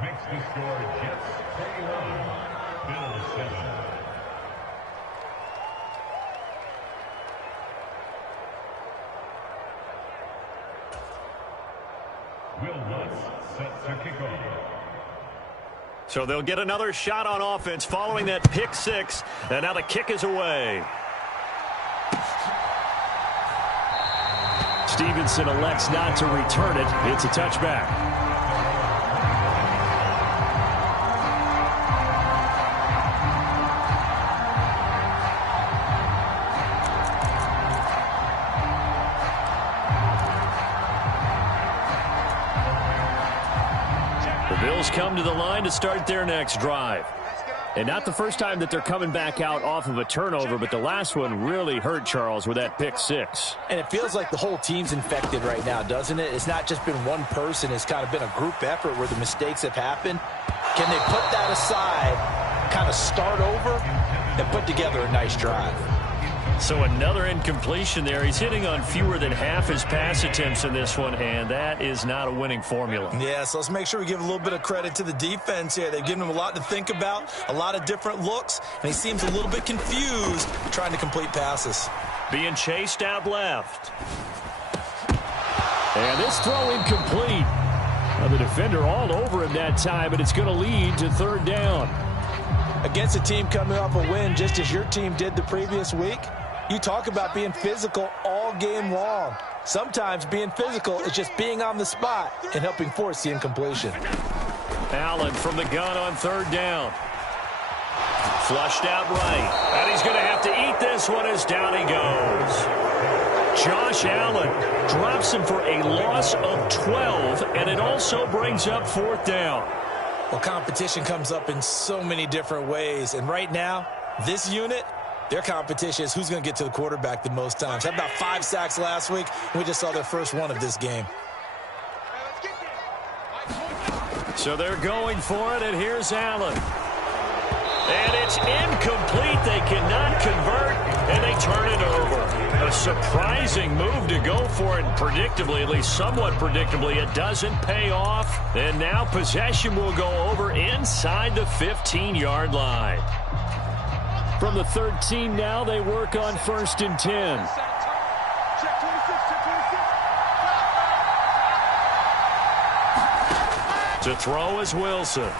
Will Lutz sets a kickoff. So they'll get another shot on offense following that pick six, and now the kick is away. Stevenson elects not to return it. It's a touchback. The Bills come to the line to start their next drive. And not the first time that they're coming back out off of a turnover, but the last one really hurt, Charles, with that pick six. And it feels like the whole team's infected right now, doesn't it? It's not just been one person. It's kind of been a group effort where the mistakes have happened. Can they put that aside, kind of start over, and put together a nice drive? So another incompletion there. He's hitting on fewer than half his pass attempts in this one, and that is not a winning formula. Yeah, so let's make sure we give a little bit of credit to the defense here. They've given him a lot to think about, a lot of different looks, and he seems a little bit confused trying to complete passes. Being chased out left. And this throw incomplete. The defender all over him that time, and it's going to lead to third down. Against a team coming off a win just as your team did the previous week, you talk about being physical all game long. Sometimes being physical is just being on the spot and helping force the incompletion. Allen from the gun on third down. Flushed out right. And he's going to have to eat this one as down he goes. Josh Allen drops him for a loss of 12, and it also brings up fourth down. Well, competition comes up in so many different ways, and right now, this unit, their competition is who's going to get to the quarterback the most times. Had about 5 sacks last week, and we just saw their first one of this game. So they're going for it, and here's Allen. And it's incomplete. They cannot convert, and they turn it over. A surprising move to go for it. Predictably, at least somewhat predictably, it doesn't pay off. And now possession will go over inside the 15-yard line. From the 13 now, they work on 1st and 10. To throw is Wilson. And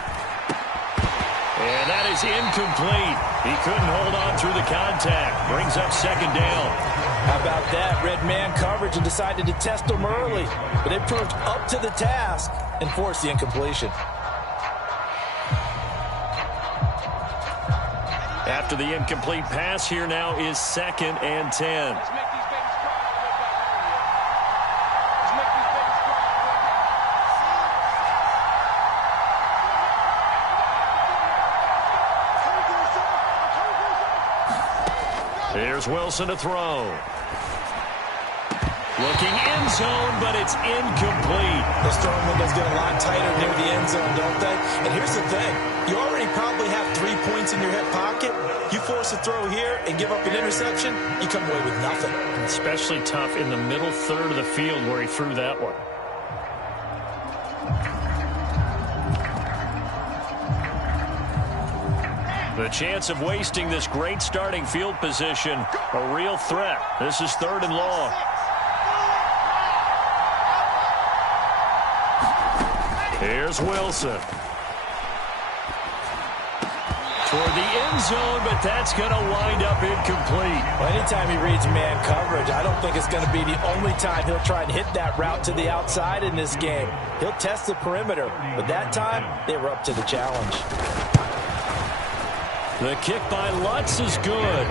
that is incomplete. He couldn't hold on through the contact. Brings up 2nd down. How about that? Red man coverage and decided to test them early. But it proved up to the task and forced the incompletion. After the incomplete pass, here now is 2nd and 10. Here's Wilson to throw. Looking end zone, but it's incomplete. Those throwing windows get a lot tighter near the end zone, don't they? And here's the thing. You already probably have 3 points in your hip pocket. You force a throw here and give up an interception, you come away with nothing. Especially tough in the middle third of the field where he threw that one. The chance of wasting this great starting field position, a real threat. This is 3rd and long. Here's Wilson. Toward the end zone, but that's going to wind up incomplete. Well, anytime he reads man coverage, I don't think it's going to be the only time he'll try and hit that route to the outside in this game. He'll test the perimeter, but that time they were up to the challenge. The kick by Lutz is good.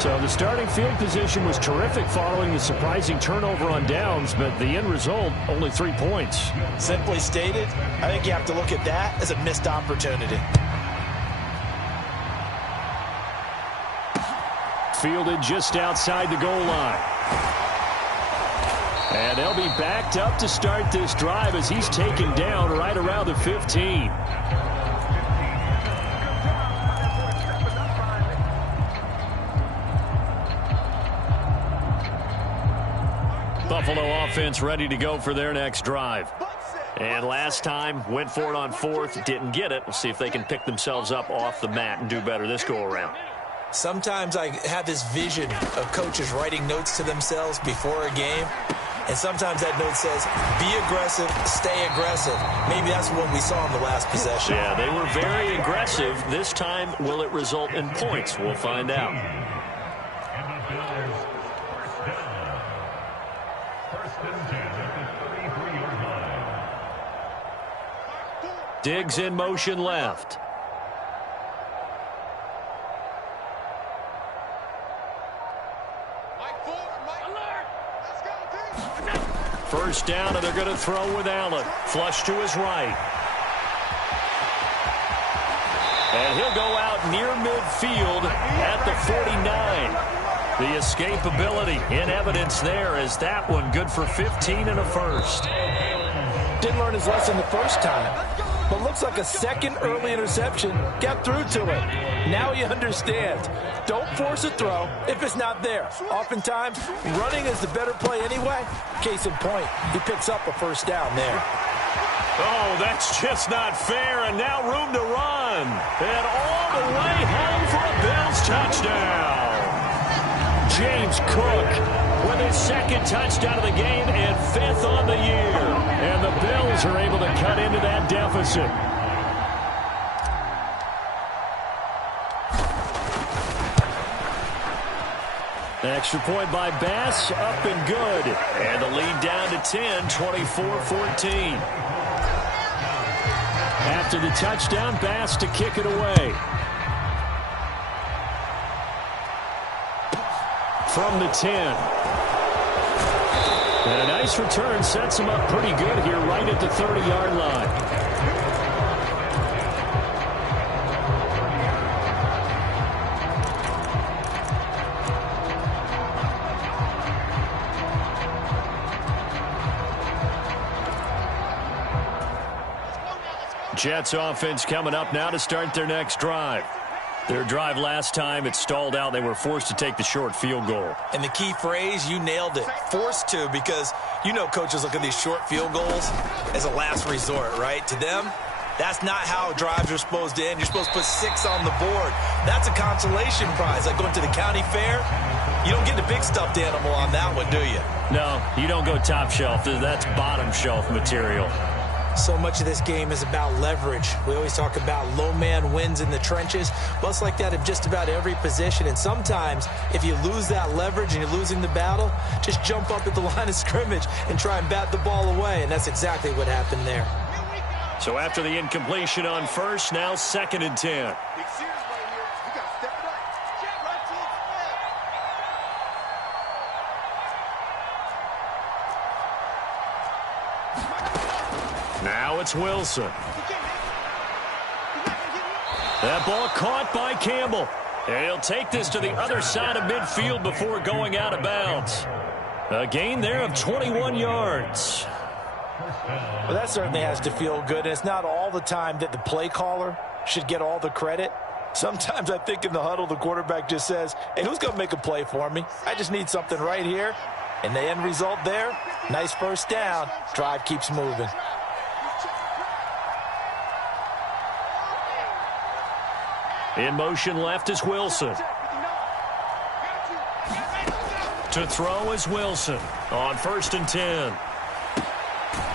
So the starting field position was terrific following the surprising turnover on downs, but the end result, only 3 points. Simply stated, I think you have to look at that as a missed opportunity. Fielded just outside the goal line. And they'll be backed up to start this drive as he's taken down right around the 15. Buffalo offense ready to go for their next drive. And last time, went for it on 4th, didn't get it. We'll see if they can pick themselves up off the mat and do better this go-around. Sometimes I have this vision of coaches writing notes to themselves before a game. And sometimes that note says, be aggressive, stay aggressive. Maybe that's what we saw in the last possession. Yeah, they were very aggressive. This time, will it result in points? We'll find out. Diggs in motion left. First down, and they're going to throw with Allen. Flush to his right. And he'll go out near midfield at the 49. The escapability in evidence there as that one good for 15 and a first. Didn't learn his lesson the first time, but looks like a second early interception got through to him. Now he understands. Don't force a throw if it's not there. Oftentimes, running is the better play anyway. Case in point, he picks up a first down there. Oh, that's just not fair, and now room to run. And all the way home for a Bills touchdown. James Cook with his 2nd touchdown of the game and 5th on the year. And the Bills are able to cut into that deficit. Extra point by Bass, up and good. And the lead down to 10, 24-14. After the touchdown, Bass to kick it away. From the 10. And a nice return sets him up pretty good here right at the 30-yard line. Jets offense coming up now to start their next drive. Their drive last time, it stalled out. They were forced to take the short field goal. And the key phrase, you nailed it, forced to, because you know coaches look at these short field goals as a last resort, right? To them, that's not how drives are supposed to end. You're supposed to put 6 on the board. That's a consolation prize. Like going to the county fair, you don't get the big stuffed animal on that one, do you? No, you don't go top shelf. That's bottom shelf material. So much of this game is about leverage. We always talk about low man wins in the trenches. Well, it's like that in just about every position. And sometimes, if you lose that leverage and you're losing the battle, just jump up at the line of scrimmage and try and bat the ball away. And that's exactly what happened there. So after the incompletion on first, now 2nd and 10. Big series right here. We got to step it up. Right to Now it's Wilson. That ball caught by Campbell. And he'll take this to the other side of midfield before going out of bounds. A gain there of 21 yards. Well, that certainly has to feel good. And it's not all the time that the play caller should get all the credit. Sometimes I think in the huddle, the quarterback just says, hey, who's going to make a play for me? I just need something right here. And the end result there, nice first down. Drive keeps moving. In motion left is Wilson. To throw is Wilson on 1st and 10.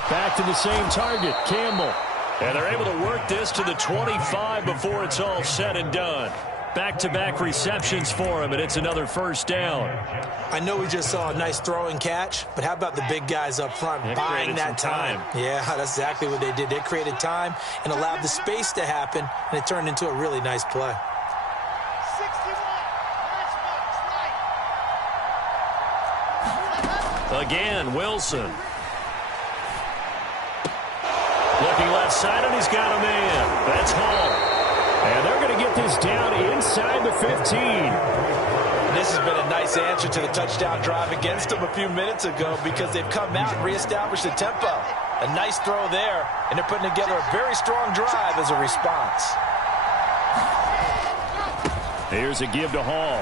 Back to the same target, Campbell. And they're able to work this to the 25 before it's all said and done. Back-to-back receptions for him, and it's another first down. I know we just saw a nice throwing catch, but how about the big guys up front buying that time? Yeah, that's exactly what they did. They created time and allowed the space to happen, and it turned into a really nice play. 61. Again, Wilson. Looking left side, and he's got a man. That's Hall. And they're going to get this down inside the 15. This has been a nice answer to the touchdown drive against them a few minutes ago because they've come out and reestablished the tempo. A nice throw there, and they're putting together a very strong drive as a response. Here's a give to Hall.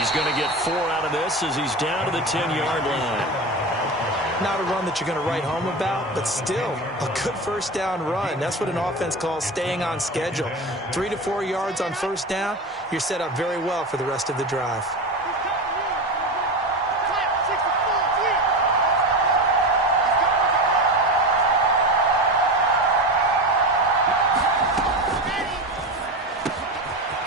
He's going to get 4 out of this as he's down to the 10-yard line. Not a run that you're going to write home about, but still a good first down run. That's what an offense calls staying on schedule. 3 to 4 yards on first down, you're set up very well for the rest of the drive.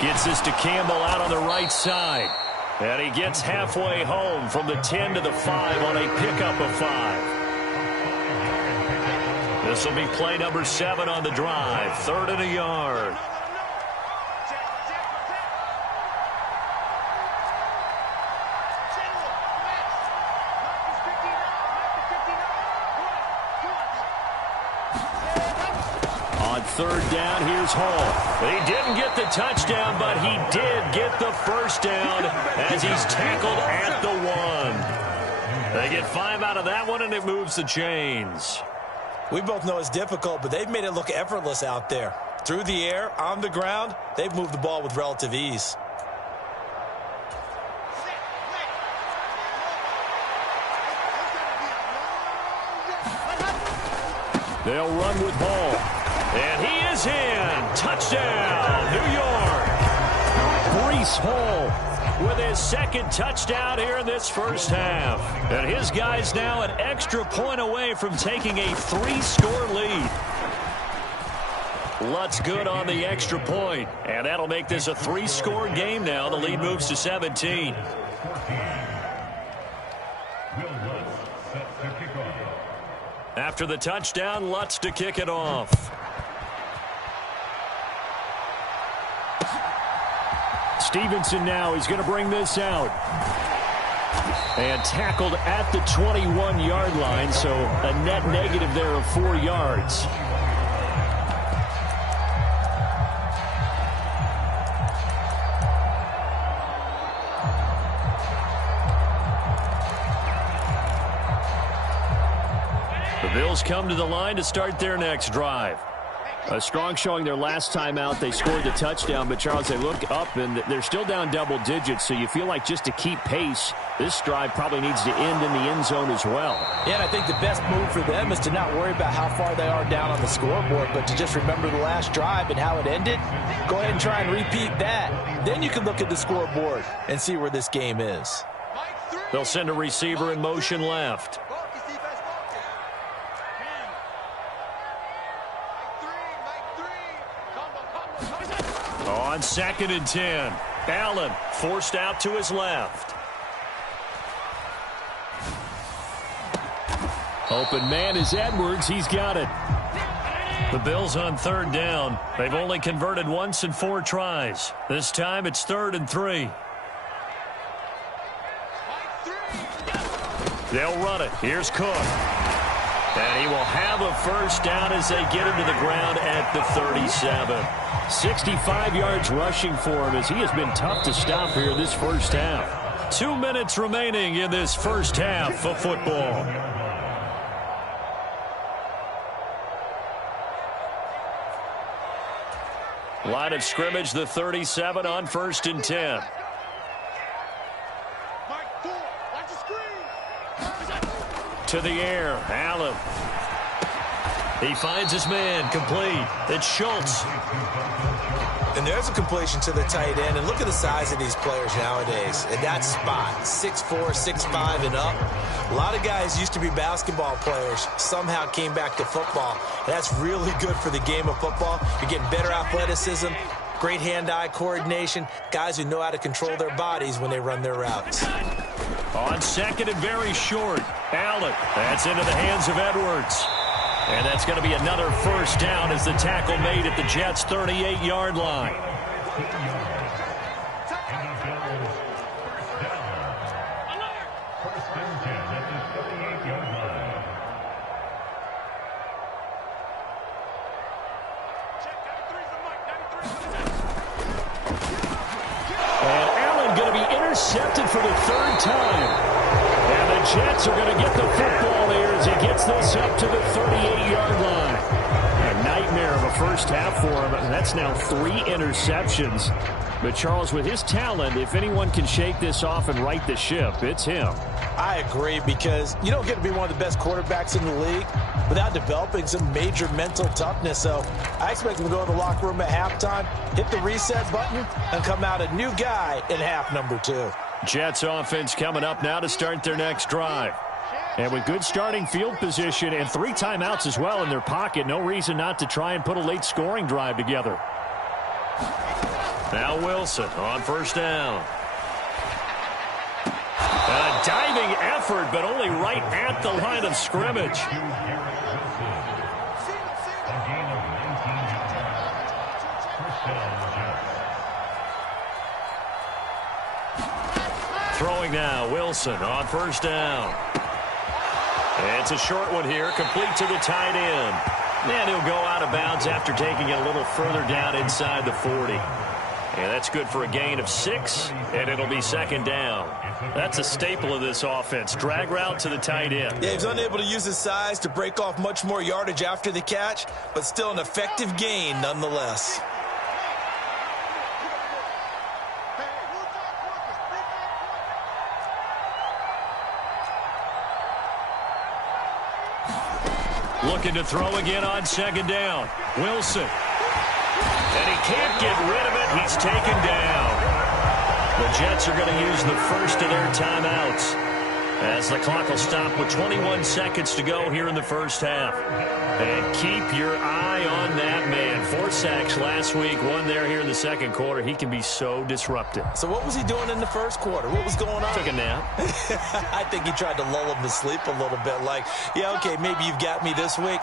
Gets this to Campbell out on the right side. And he gets halfway home from the 10 to the 5 on a pickup of 5. This will be play number 7 on the drive. 3rd and a yard. On 3rd down, here's Hall. He didn't get the touchdown, but he did get the first down as he's tackled at the 1. They get 5 out of that one, and it moves the chains. We both know it's difficult, but they've made it look effortless out there. Through the air, on the ground, they've moved the ball with relative ease. They'll run with Hall. And he is in. Touchdown, New York. Breece Hall with his 2nd touchdown here in this first half. And his guys now an extra point away from taking a 3-score lead. Lutz good on the extra point. And that'll make this a 3-score game now. The lead moves to 17. After the touchdown, Lutz to kick it off. Stevenson now, he's going to bring this out. And tackled at the 21-yard line, so a net negative there of 4 yards. The Bills come to the line to start their next drive. A strong showing their last time out. They scored the touchdown, but Charles, they look up and they're still down double digits, so you feel like just to keep pace, this drive probably needs to end in the end zone as well. Yeah, and I think the best move for them is to not worry about how far they are down on the scoreboard, but to just remember the last drive and how it ended. Go ahead and try and repeat that. Then you can look at the scoreboard and see where this game is. They'll send a receiver in motion left. On 2nd and 10, Allen forced out to his left. Open man is Edwards. He's got it. The Bills on 3rd down. They've only converted once in 4 tries. This time it's 3rd and 3. They'll run it. Here's Cook. And he will have a first down as they get him to the ground at the 37. 65 yards rushing for him as he has been tough to stop here this first half. 2 minutes remaining in this first half of football. Line of scrimmage, the 37 on 1st and 10. To the air, Allen. He finds his man, complete. It's Schultz. And there's a completion to the tight end. And look at the size of these players nowadays. At that spot, 6'4", 6'5", and up. A lot of guys used to be basketball players, somehow came back to football. And that's really good for the game of football. You're getting better athleticism, great hand-eye coordination, guys who know how to control their bodies when they run their routes. On 2nd and very short, Allen. That's into the hands of Edwards. And that's going to be another first down as the tackle made at the Jets' 38-yard line. And Allen going to be intercepted for the 3rd time. And the Jets are going to get the football here as he gets this up to the 38-yard line. A nightmare of a first half for him. That's now 3 interceptions. But, Charles, with his talent, if anyone can shake this off and right the ship, it's him. I agree, because you don't get to be one of the best quarterbacks in the league without developing some major mental toughness. So I expect him to go to the locker room at halftime, hit the reset button, and come out a new guy in half number 2. Jets offense coming up now to start their next drive. And with good starting field position and 3 timeouts as well in their pocket, no reason not to try and put a late scoring drive together. Now Wilson on 1st down. And a diving effort, but only right at the line of scrimmage. Throwing now, Wilson on 1st down. And it's a short one here, complete to the tight end. And he'll go out of bounds after taking it a little further down inside the 40. And that's good for a gain of 6, and it'll be 2nd down. That's a staple of this offense. Drag route to the tight end. Yeah, he's unable to use his size to break off much more yardage after the catch, but still an effective gain nonetheless. Looking to throw again on 2nd down. Wilson. And he can't get rid of it. He's taken down. The Jets are going to use the first of their timeouts as the clock will stop with 21 seconds to go here in the first half. And keep your eye on that man. 4 sacks last week, 1 there here in the 2nd quarter. He can be so disruptive. So what was he doing in the 1st quarter? What was going on? Took a nap. I think he tried to lull him to sleep a little bit. Like, yeah, okay, maybe you've got me this week.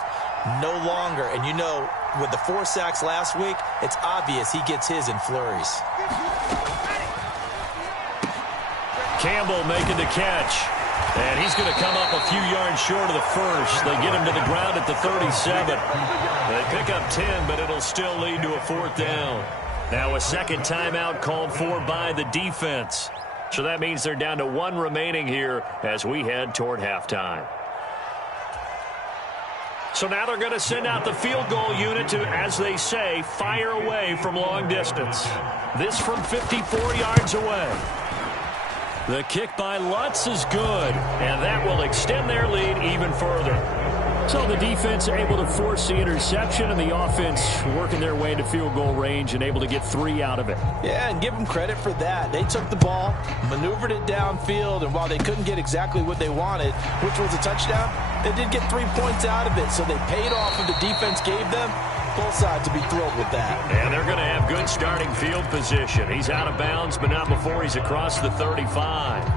No longer. And you know, with the 4 sacks last week, it's obvious he gets his in flurries. Campbell making the catch. And he's going to come up a few yards short of the first. They get him to the ground at the 37. They pick up 10, but it'll still lead to a 4th down. Now a 2nd timeout called for by the defense. So that means they're down to 1 remaining here as we head toward halftime. So now they're going to send out the field goal unit to, as they say, fire away from long distance. This from 54 yards away. The kick by Lutz is good, and that will extend their lead even further. So the defense able to force the interception, and the offense working their way into field goal range and able to get 3 out of it. Yeah, and give them credit for that. They took the ball, maneuvered it downfield, and while they couldn't get exactly what they wanted, which was a touchdown, they did get 3 points out of it, so they paid off what the defense gave them. Both sides to be thrilled with that. And they're going to have good starting field position. He's out of bounds, but not before he's across the 35.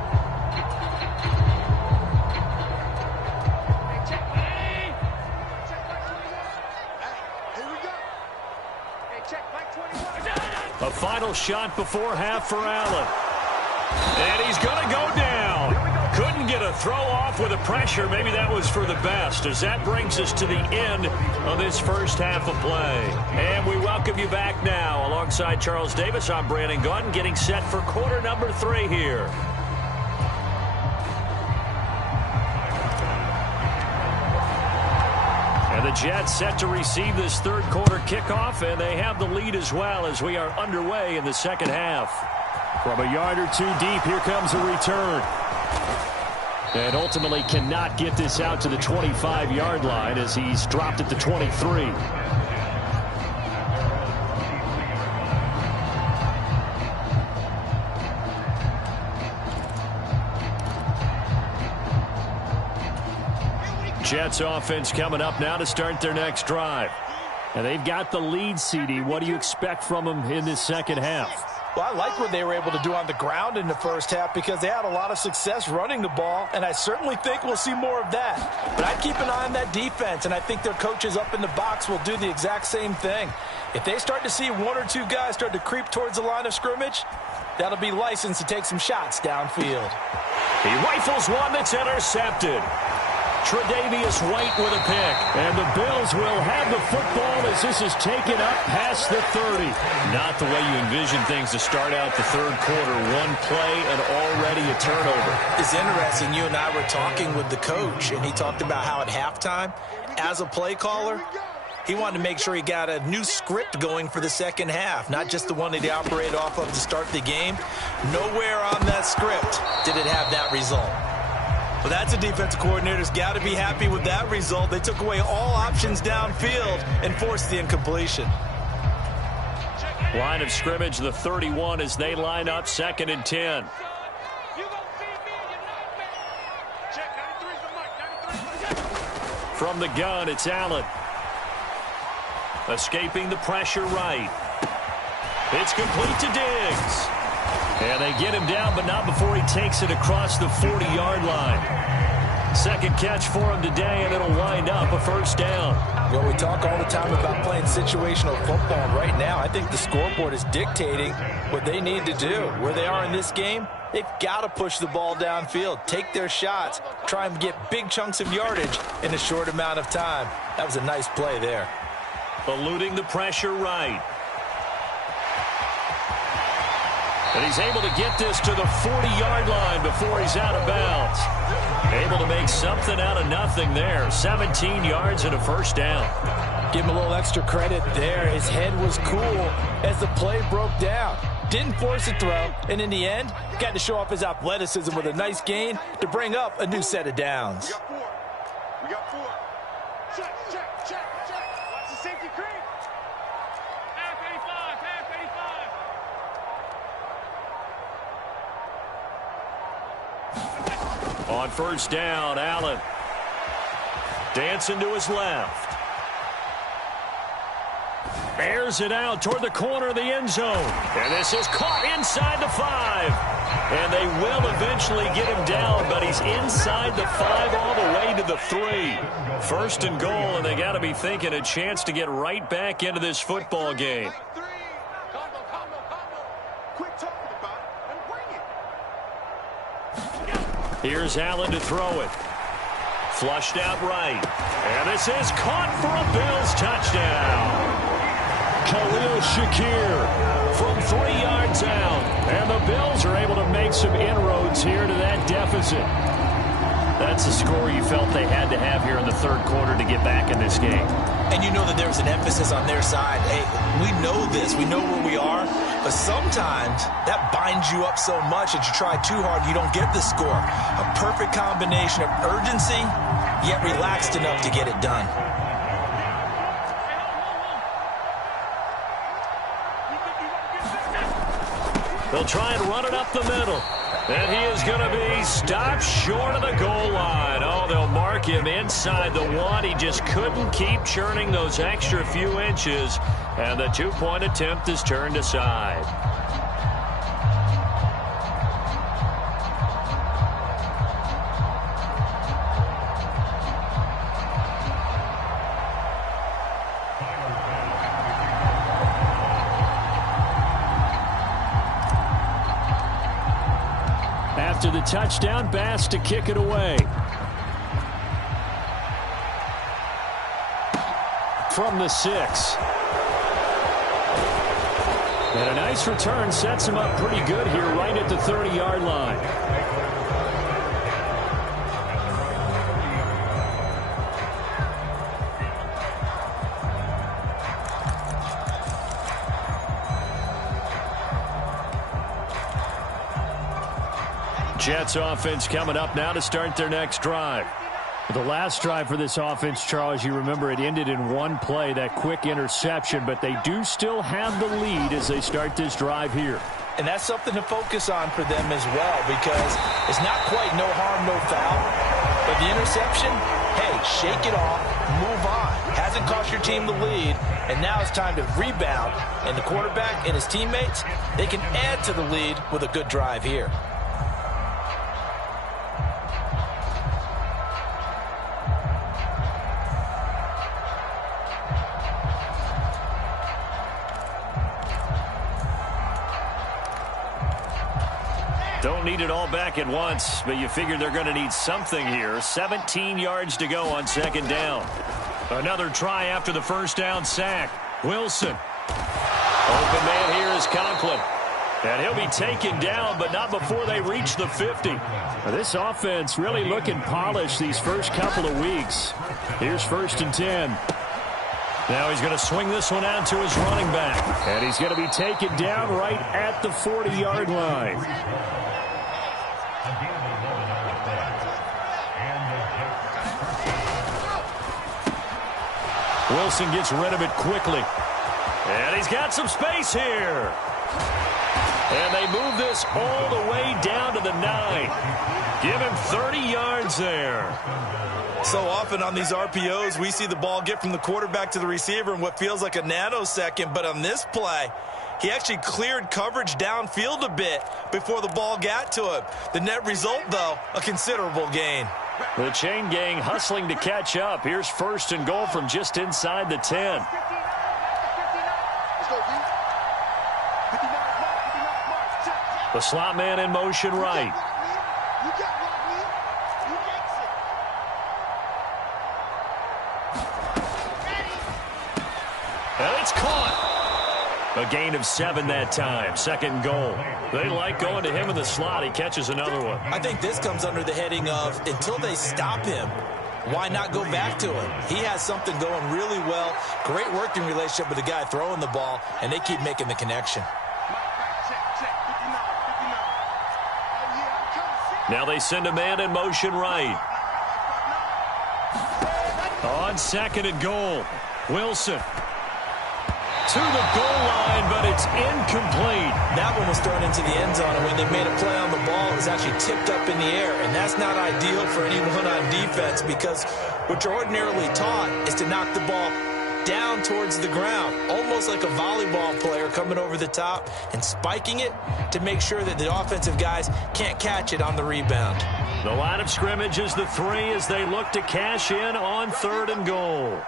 A final shot before half for Allen. And he's going to go down. Couldn't get a throw off with the pressure. Maybe that was for the best, as that brings us to the end of this first half of play. And we welcome you back now. Alongside Charles Davis, I'm Brandon Gaudin, getting set for quarter number 3 here. And the Jets set to receive this third quarter kickoff, and they have the lead as well as we are underway in the second half. From a yard or 2 deep, here comes a return. And ultimately cannot get this out to the 25-yard line as he's dropped at the 23. Jets offense coming up now to start their next drive. And they've got the lead, CD. What do you expect from them in this second half? Well, I like what they were able to do on the ground in the first half because they had a lot of success running the ball, and I certainly think we'll see more of that. But I'd keep an eye on that defense, and I think their coaches up in the box will do the exact same thing. If they start to see 1 or 2 guys start to creep towards the line of scrimmage, that'll be licensed to take some shots downfield. He rifles one that's intercepted. Tre'Davious White with a pick. And the Bills will have the football as this is taken up past the 30. Not the way you envision things to start out the third quarter. 1 play and already a turnover. It's interesting. You and I were talking with the coach, and he talked about how at halftime, as a play caller, he wanted to make sure he got a new script going for the second half, not just the one that he operated off of to start the game. Nowhere on that script did it have that result. Well, that's a defensive coordinator's got to be happy with that result. They took away all options downfield and forced the incompletion. Line of scrimmage, the 31, as they line up 2nd and 10. From the gun, it's Allen. Escaping the pressure right. It's complete to Diggs. And they get him down, but not before he takes it across the 40-yard line. Second catch for him today, and it'll wind up a first down. Well, we talk all the time about playing situational football. Right now, I think the scoreboard is dictating what they need to do. Where they are in this game, they've got to push the ball downfield, take their shots, try and get big chunks of yardage in a short amount of time. That was a nice play there. Eluding the pressure right. And he's able to get this to the 40-yard line before he's out of bounds. Able to make something out of nothing there. 17 yards and a first down. Give him a little extra credit there. His head was cool as the play broke down. Didn't force a throw, and in the end, got to show off his athleticism with a nice gain to bring up a new set of downs. We got 4. Check. Watch the safety creep. Half 85. On first down, Allen. Dancing to his left. Airs it out toward the corner of the end zone. And this is caught inside the 5. And they will eventually get him down, but he's inside the 5 all the way to the 3. First and goal, and they got to be thinking a chance to get right back into this football game. Quit talking about it and bring it. Here's Allen to throw it. Flushed out right. And this is caught for a Bills touchdown. Khalil Shakir from 3 yards out. And the Bills are able to make some inroads here to that deficit. That's the score you felt they had to have here in the third quarter to get back in this game. And you know that there was an emphasis on their side. Hey, we know this. We know where we are. But sometimes that binds you up so much that you try too hard, you don't get the score. A perfect combination of urgency, yet relaxed enough to get it done. They'll try and run it up the middle. And he is going to be stopped short of the goal line. Oh, they'll mark him inside the one. He just couldn't keep churning those extra few inches. And the two-point attempt is turned aside. After the touchdown, Bass to kick it away. From the 6. And a nice return sets him up pretty good here right at the 30-yard line. Jets offense coming up now to start their next drive. The last drive for this offense, Charles, you remember it ended in one play, that quick interception, but they do still have the lead as they start this drive here. And that's something to focus on for them as well, because it's not quite no harm, no foul. But the interception, hey, shake it off, move on. Hasn't cost your team the lead, and now it's time to rebound. And the quarterback and his teammates, they can add to the lead with a good drive here. Don't need it all back at once, but you figure they're going to need something here. 17 yards to go on second down. Another try after the first down sack. Wilson. Open man here is Conklin. And he'll be taken down, but not before they reach the 50. This offense really looking polished these first couple of weeks. Here's 1st and 10. Now he's going to swing this one out to his running back. And he's going to be taken down right at the 40-yard line. Wilson gets rid of it quickly. And he's got some space here. And they move this all the way down to the 9. Give him 30 yards there. So often on these RPOs, we see the ball get from the quarterback to the receiver in what feels like a nanosecond. But on this play, he actually cleared coverage downfield a bit before the ball got to him. The net result, though, a considerable gain. The chain gang hustling to catch up. Here's 1st and goal from just inside the 10. The slot man in motion right. And it's caught. A gain of 7 that time. 2nd goal. They like going to him in the slot. He catches another one. I think this comes under the heading of until they stop him, why not go back to him? He has something going really well. Great working relationship with the guy throwing the ball, and they keep making the connection. Now they send a man in motion right. On 2nd and goal. Wilson. To the goal line, but it's incomplete. That one was thrown into the end zone, and when they made a play on the ball, it was actually tipped up in the air, and that's not ideal for anyone on defense because what you're ordinarily taught is to knock the ball down towards the ground, almost like a volleyball player coming over the top and spiking it to make sure that the offensive guys can't catch it on the rebound. The line of scrimmage is the 3 as they look to cash in on 3rd and goal.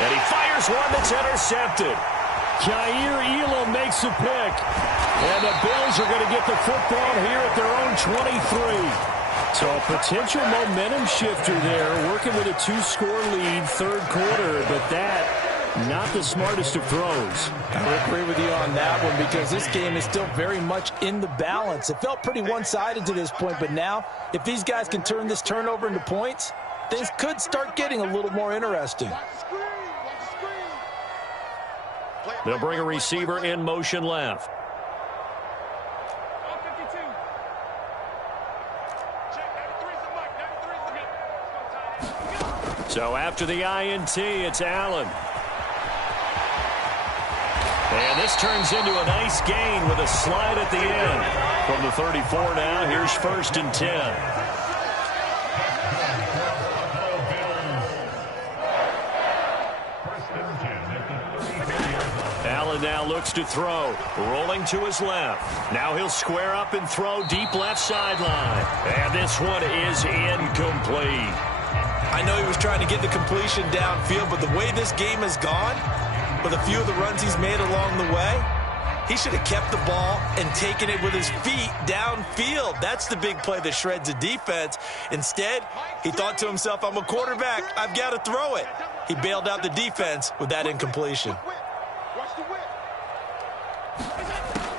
And he fires one that's intercepted. Kaiir Elam makes a pick. And the Bills are going to get the football here at their own 23. So a potential momentum shifter there, working with a 2-score lead, 3rd quarter. But that Not the smartest of throws. I agree with you on that one because this game is still very much in the balance. It felt pretty one-sided to this point, but now if these guys can turn this turnover into points, things could start getting a little more interesting. They'll bring a receiver in motion left. So after the INT, it's Allen. And this turns into a nice gain with a slide at the end. From the 34 now, here's 1st and 10. Allen now looks to throw. Rolling to his left. Now he'll square up and throw deep left sideline. And this one is incomplete. I know he was trying to get the completion downfield, but the way this game has gone, with a few of the runs he's made along the way, he should have kept the ball and taken it with his feet downfield. That's the big play that shreds a defense. Instead, he thought to himself, I'm a quarterback. I've got to throw it. He bailed out the defense with that incompletion.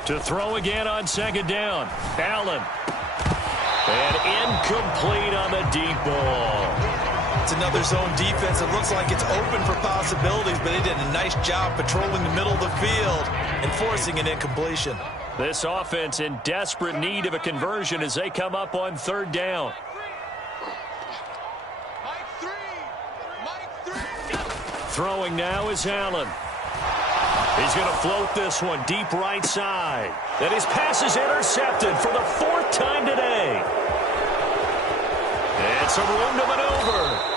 To throw again on 2nd down. Allen. And incomplete on the deep ball. It's another zone defense. It looks like it's open for possibilities, but they did a nice job patrolling the middle of the field and forcing an incompletion. This offense in desperate need of a conversion as they come up on 3rd down. Throwing now is Allen. He's going to float this one deep right side. And his pass is intercepted for the 4th time today. And some room to maneuver.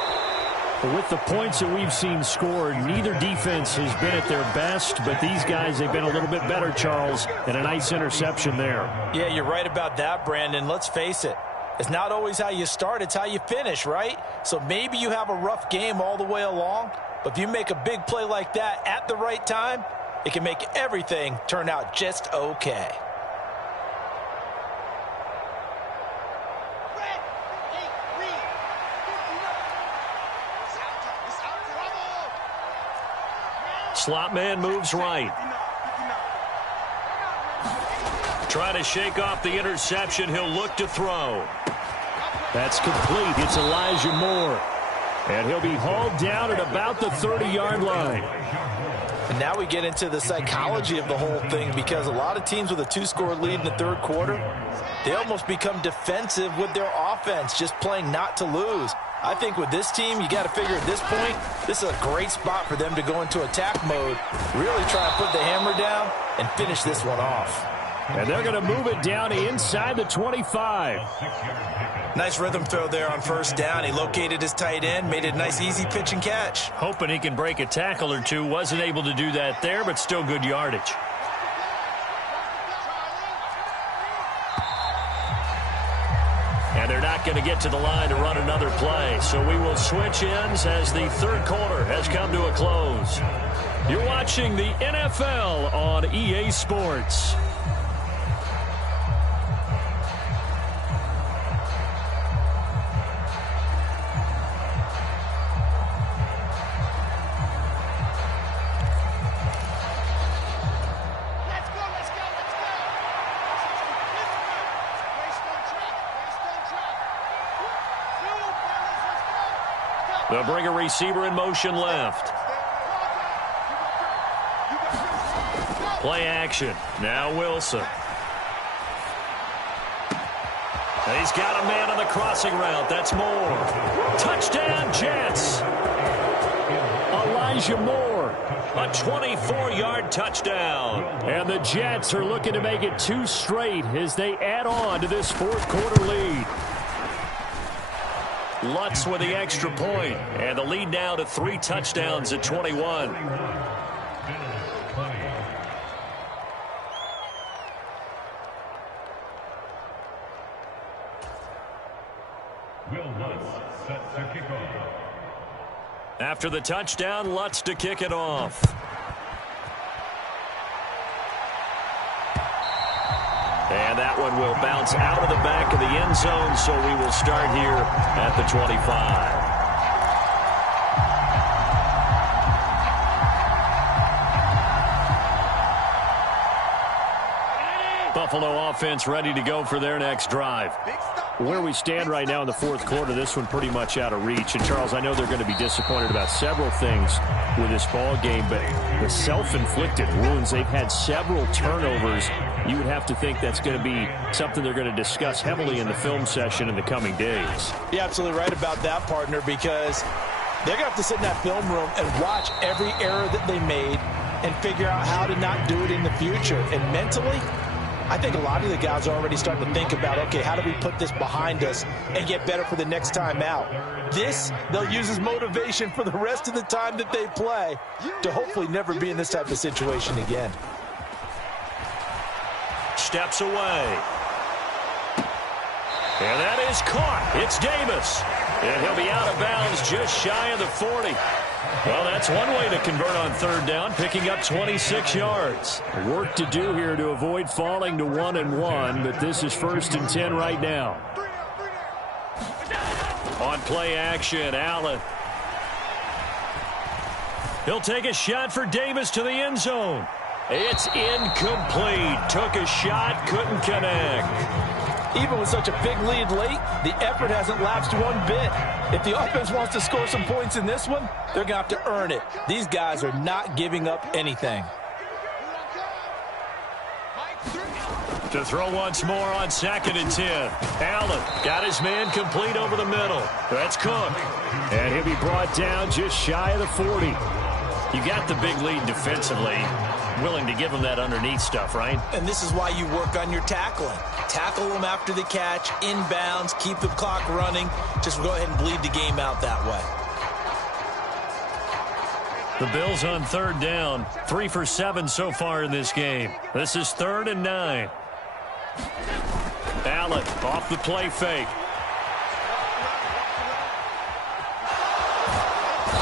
With the points that we've seen scored, neither defense has been at their best, but these guys, they've been a little bit better, Charles, and a nice interception there. Yeah, you're right about that, Brandon. Let's face it. It's not always how you start, it's how you finish, right? So maybe you have a rough game all the way along, but if you make a big play like that at the right time, it can make everything turn out just okay. Slot man moves right. Trying to shake off the interception. He'll look to throw. That's complete. It's Elijah Moore. And he'll be hauled down at about the 30-yard line. And now we get into the psychology of the whole thing because a lot of teams with a 2-score lead in the 3rd quarter, they almost become defensive with their offense, just playing not to lose. I think with this team, you got to figure at this point, this is a great spot for them to go into attack mode, really try and put the hammer down and finish this one off. And they're going to move it down inside the 25. Nice rhythm throw there on 1st down. He located his tight end, made it a nice easy pitch and catch. Hoping he can break a tackle or two. Wasn't able to do that there, but still good yardage. And they're not going to get to the line to run another play. So we will switch ends as the 3rd quarter has come to a close. You're watching the NFL on EA Sports. They'll bring a receiver in motion left. Play action. Now Wilson. He's got a man on the crossing route. That's Moore. Touchdown, Jets. Elijah Moore. A 24-yard touchdown. And the Jets are looking to make it 2 straight as they add on to this 4th quarter lead. Lutz with the extra point, and the lead now to 3 touchdowns at 21. Will Lutz set to kick off. After the touchdown, Lutz to kick it off. And that one will bounce out of the back of the end zone, so we will start here at the 25. Buffalo offense ready to go for their next drive. Where we stand right now in the fourth quarter, this one pretty much out of reach. And, Charles, I know they're going to be disappointed about several things with this ball game, but the self-inflicted wounds, they've had several turnovers. You would have to think that's going to be something they're going to discuss heavily in the film session in the coming days. You're absolutely right about that, partner, because they're going to have to sit in that film room and watch every error that they made and figure out how to not do it in the future. And mentally, I think a lot of the guys are already starting to think about, okay, how do we put this behind us and get better for the next time out? This, they'll use as motivation for the rest of the time that they play to hopefully never be in this type of situation again. Steps away. And that is caught. It's Davis. And he'll be out of bounds just shy of the 40. Well, that's one way to convert on third down, picking up 26 yards. Work to do here to avoid falling to 1-1, but this is 1st and 10 right now. On play action, Allen. He'll take a shot for Davis to the end zone. It's incomplete. Took a shot, couldn't connect. Even with such a big lead late, the effort hasn't lapsed one bit. If the offense wants to score some points in this one, they're going to have to earn it. These guys are not giving up anything. To throw once more on 2nd and 10. Allen got his man complete over the middle. That's Cook. And he'll be brought down just shy of the 40. You got the big lead defensively. Willing to give them that underneath stuff, right? And this is why you work on your tackling. Tackle them after the catch, inbounds, keep the clock running. Just go ahead and bleed the game out that way. The Bills on third down. 3 for 7 so far in this game. This is 3rd and 9. Allen off the play fake.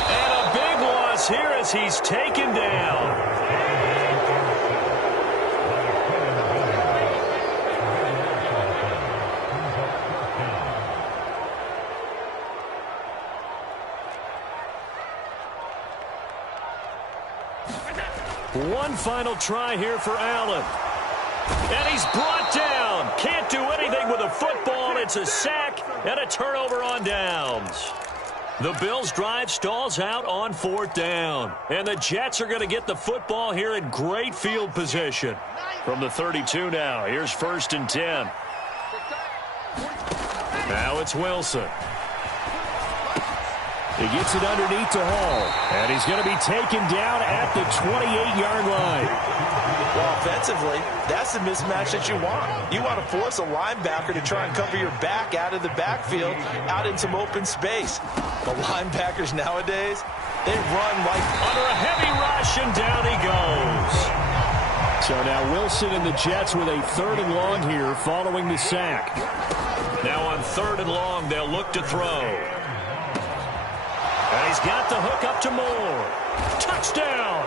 And a big loss here as he's taken down. One final try here for Allen. And he's brought down. Can't do anything with a football. It's a sack and a turnover on downs. The Bills' drive stalls out on 4th down. And the Jets are going to get the football here in great field position. From the 32 now, here's 1st and 10. Now it's Wilson. He gets it underneath to Hall. And he's going to be taken down at the 28-yard line. Well, offensively, that's the mismatch that you want. You want to force a linebacker to try and cover your back out of the backfield, out in some open space. The linebackers nowadays, they run like under a heavy rush, and down he goes. So now Wilson and the Jets with a 3rd and long here following the sack. Now on 3rd and long, they'll look to throw. And he's got the hook up to Moore. Touchdown!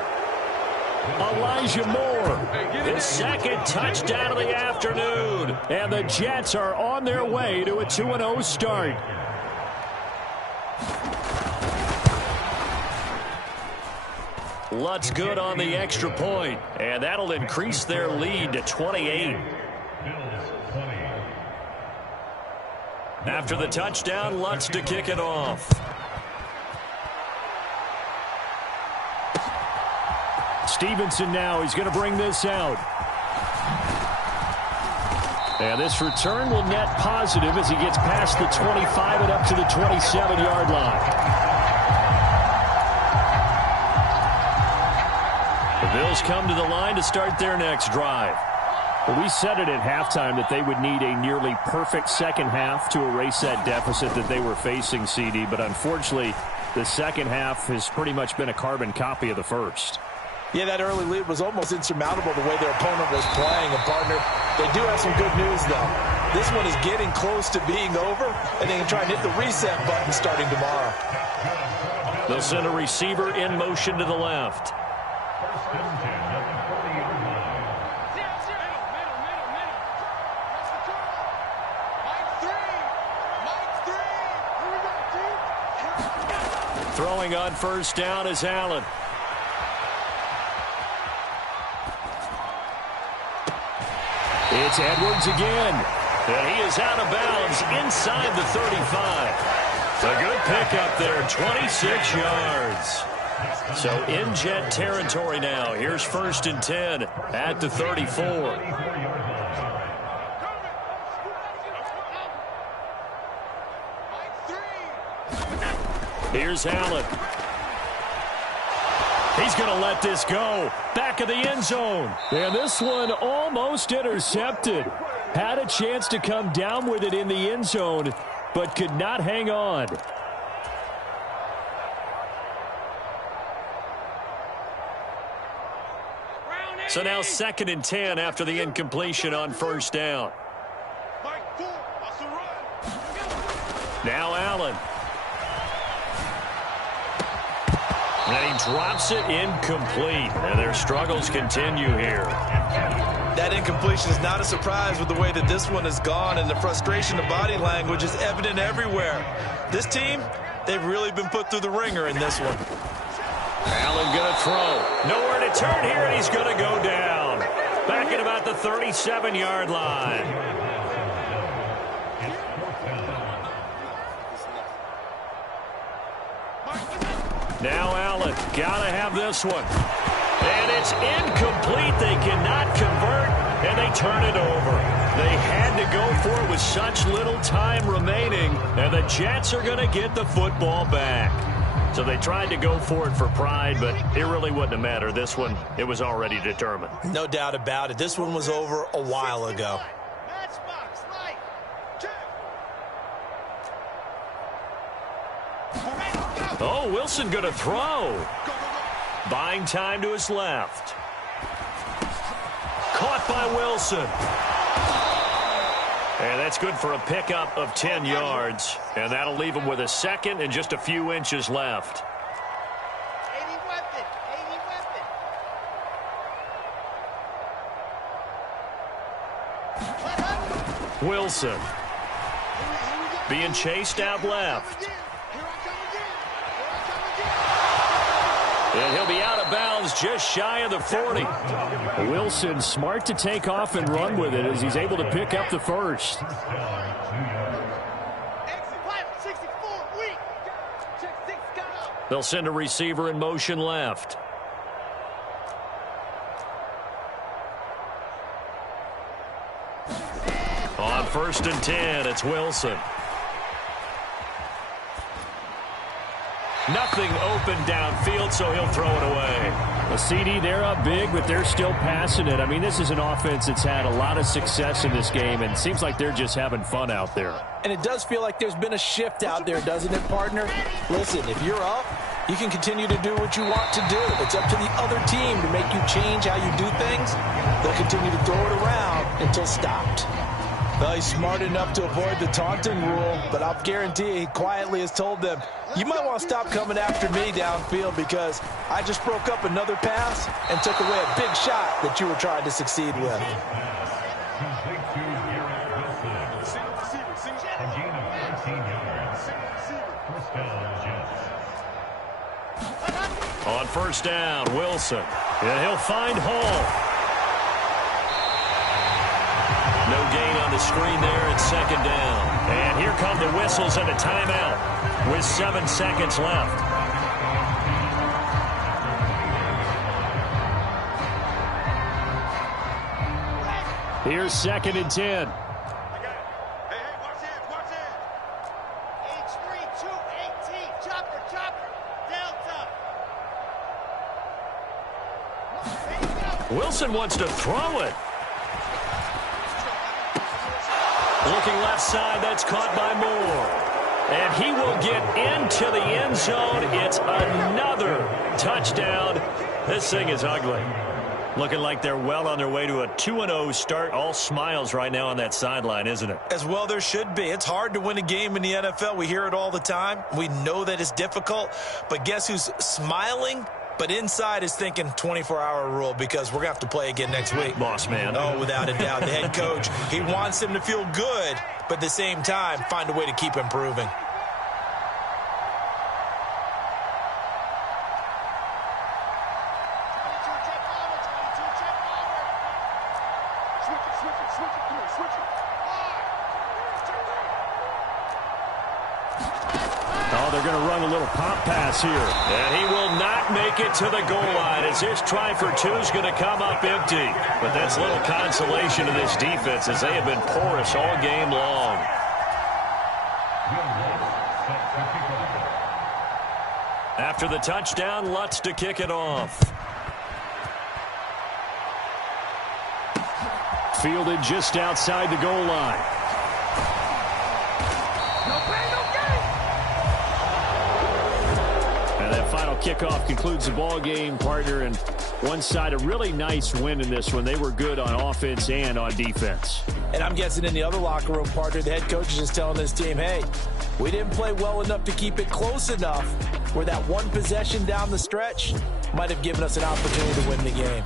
Elijah Moore. His 2nd touchdown of the afternoon. And the Jets are on their way to a 2-0 start. Lutz good on the extra point. And that'll increase their lead to 28. After the touchdown, Lutz to kick it off. Stevenson now, he's going to bring this out. And this return will net positive as he gets past the 25 and up to the 27-yard line. The Bills come to the line to start their next drive. Well, we said it at halftime that they would need a nearly perfect second half to erase that deficit that they were facing, CD. But unfortunately, the second half has pretty much been a carbon copy of the first. Yeah, that early lead was almost insurmountable the way their opponent was playing. And, partner, they do have some good news, though. This one is getting close to being over, and they can try and hit the reset button starting tomorrow. They'll send a receiver in motion to the left. Throwing on 1st down is Allen. It's Edwards again. And he is out of bounds inside the 35. A good pickup there, 26 yards. So in Jet territory now. Here's 1st and 10 at the 34. Here's Allen. He's going to let this go. Back of the end zone. And this one almost intercepted. Had a chance to come down with it in the end zone, but could not hang on. So now 2nd and 10 after the incompletion on 1st down. Now Allen. And he drops it incomplete. And their struggles continue here. That incompletion is not a surprise with the way that this one has gone, and the frustration of body language is evident everywhere. This team, they've really been put through the ringer in this one. Allen going to throw. Nowhere to turn here, and he's going to go down. Back at about the 37-yard line. Now Allen, got to have this one. And it's incomplete. They cannot convert, and they turn it over. They had to go for it with such little time remaining, and the Jets are going to get the football back. So they tried to go for it for pride, but it really wouldn't have mattered. This one, it was already determined. No doubt about it. This one was over a while ago. Oh, Wilson going to throw. Buying time to his left. Caught by Wilson. And that's good for a pickup of 10 yards. And that'll leave him with a second and just a few inches left. Wilson being chased out left. And he'll be out of bounds just shy of the 40. Wilson smart to take off and run with it as he's able to pick up the first. They'll send a receiver in motion left. On 1st and 10, it's Wilson. Nothing open downfield, so he'll throw it away. A CD, they're up big, but they're still passing it. I mean, this is an offense that's had a lot of success in this game, and it seems like they're just having fun out there. And it does feel like there's been a shift out there, doesn't it, partner? Listen, if you're up, you can continue to do what you want to do. It's up to the other team to make you change how you do things. They'll continue to throw it around until stopped. Well, he's smart enough to avoid the taunting rule, but I'll guarantee he quietly has told them, you might want to stop coming after me downfield because I just broke up another pass and took away a big shot that you were trying to succeed with. On 1st down, Wilson. And he'll find Hall. No gain on the screen there at 2nd down. And here come the whistles and a timeout with 7 seconds left. Here's 2nd and 10. Wilson wants to throw it. Looking left side, that's caught by Moore. And he will get into the end zone. It's another touchdown. This thing is ugly. Looking like they're well on their way to a 2-0 start. All smiles right now on that sideline, isn't it? As well there should be. It's hard to win a game in the NFL. We hear it all the time. We know that it's difficult. But guess who's smiling? But inside is thinking 24-hour rule because we're going to have to play again next week. Boss man. Oh, without a doubt. The head coach, he wants them to feel good, but at the same time, find a way to keep improving. Switch it. Oh, they're going to run a little pop pass here. And he will not make it to the goal line as his try for two is going to come up empty. But that's little consolation to this defense as they have been porous all game long. After the touchdown, Lutz to kick it off. Fielded just outside the goal line. And that final kickoff concludes the ball game, partner. And one side, a really nice win in this one. They were good on offense and on defense. And I'm guessing in the other locker room, partner, the head coach is just telling this team, hey, we didn't play well enough to keep it close enough where that one possession down the stretch might have given us an opportunity to win the game.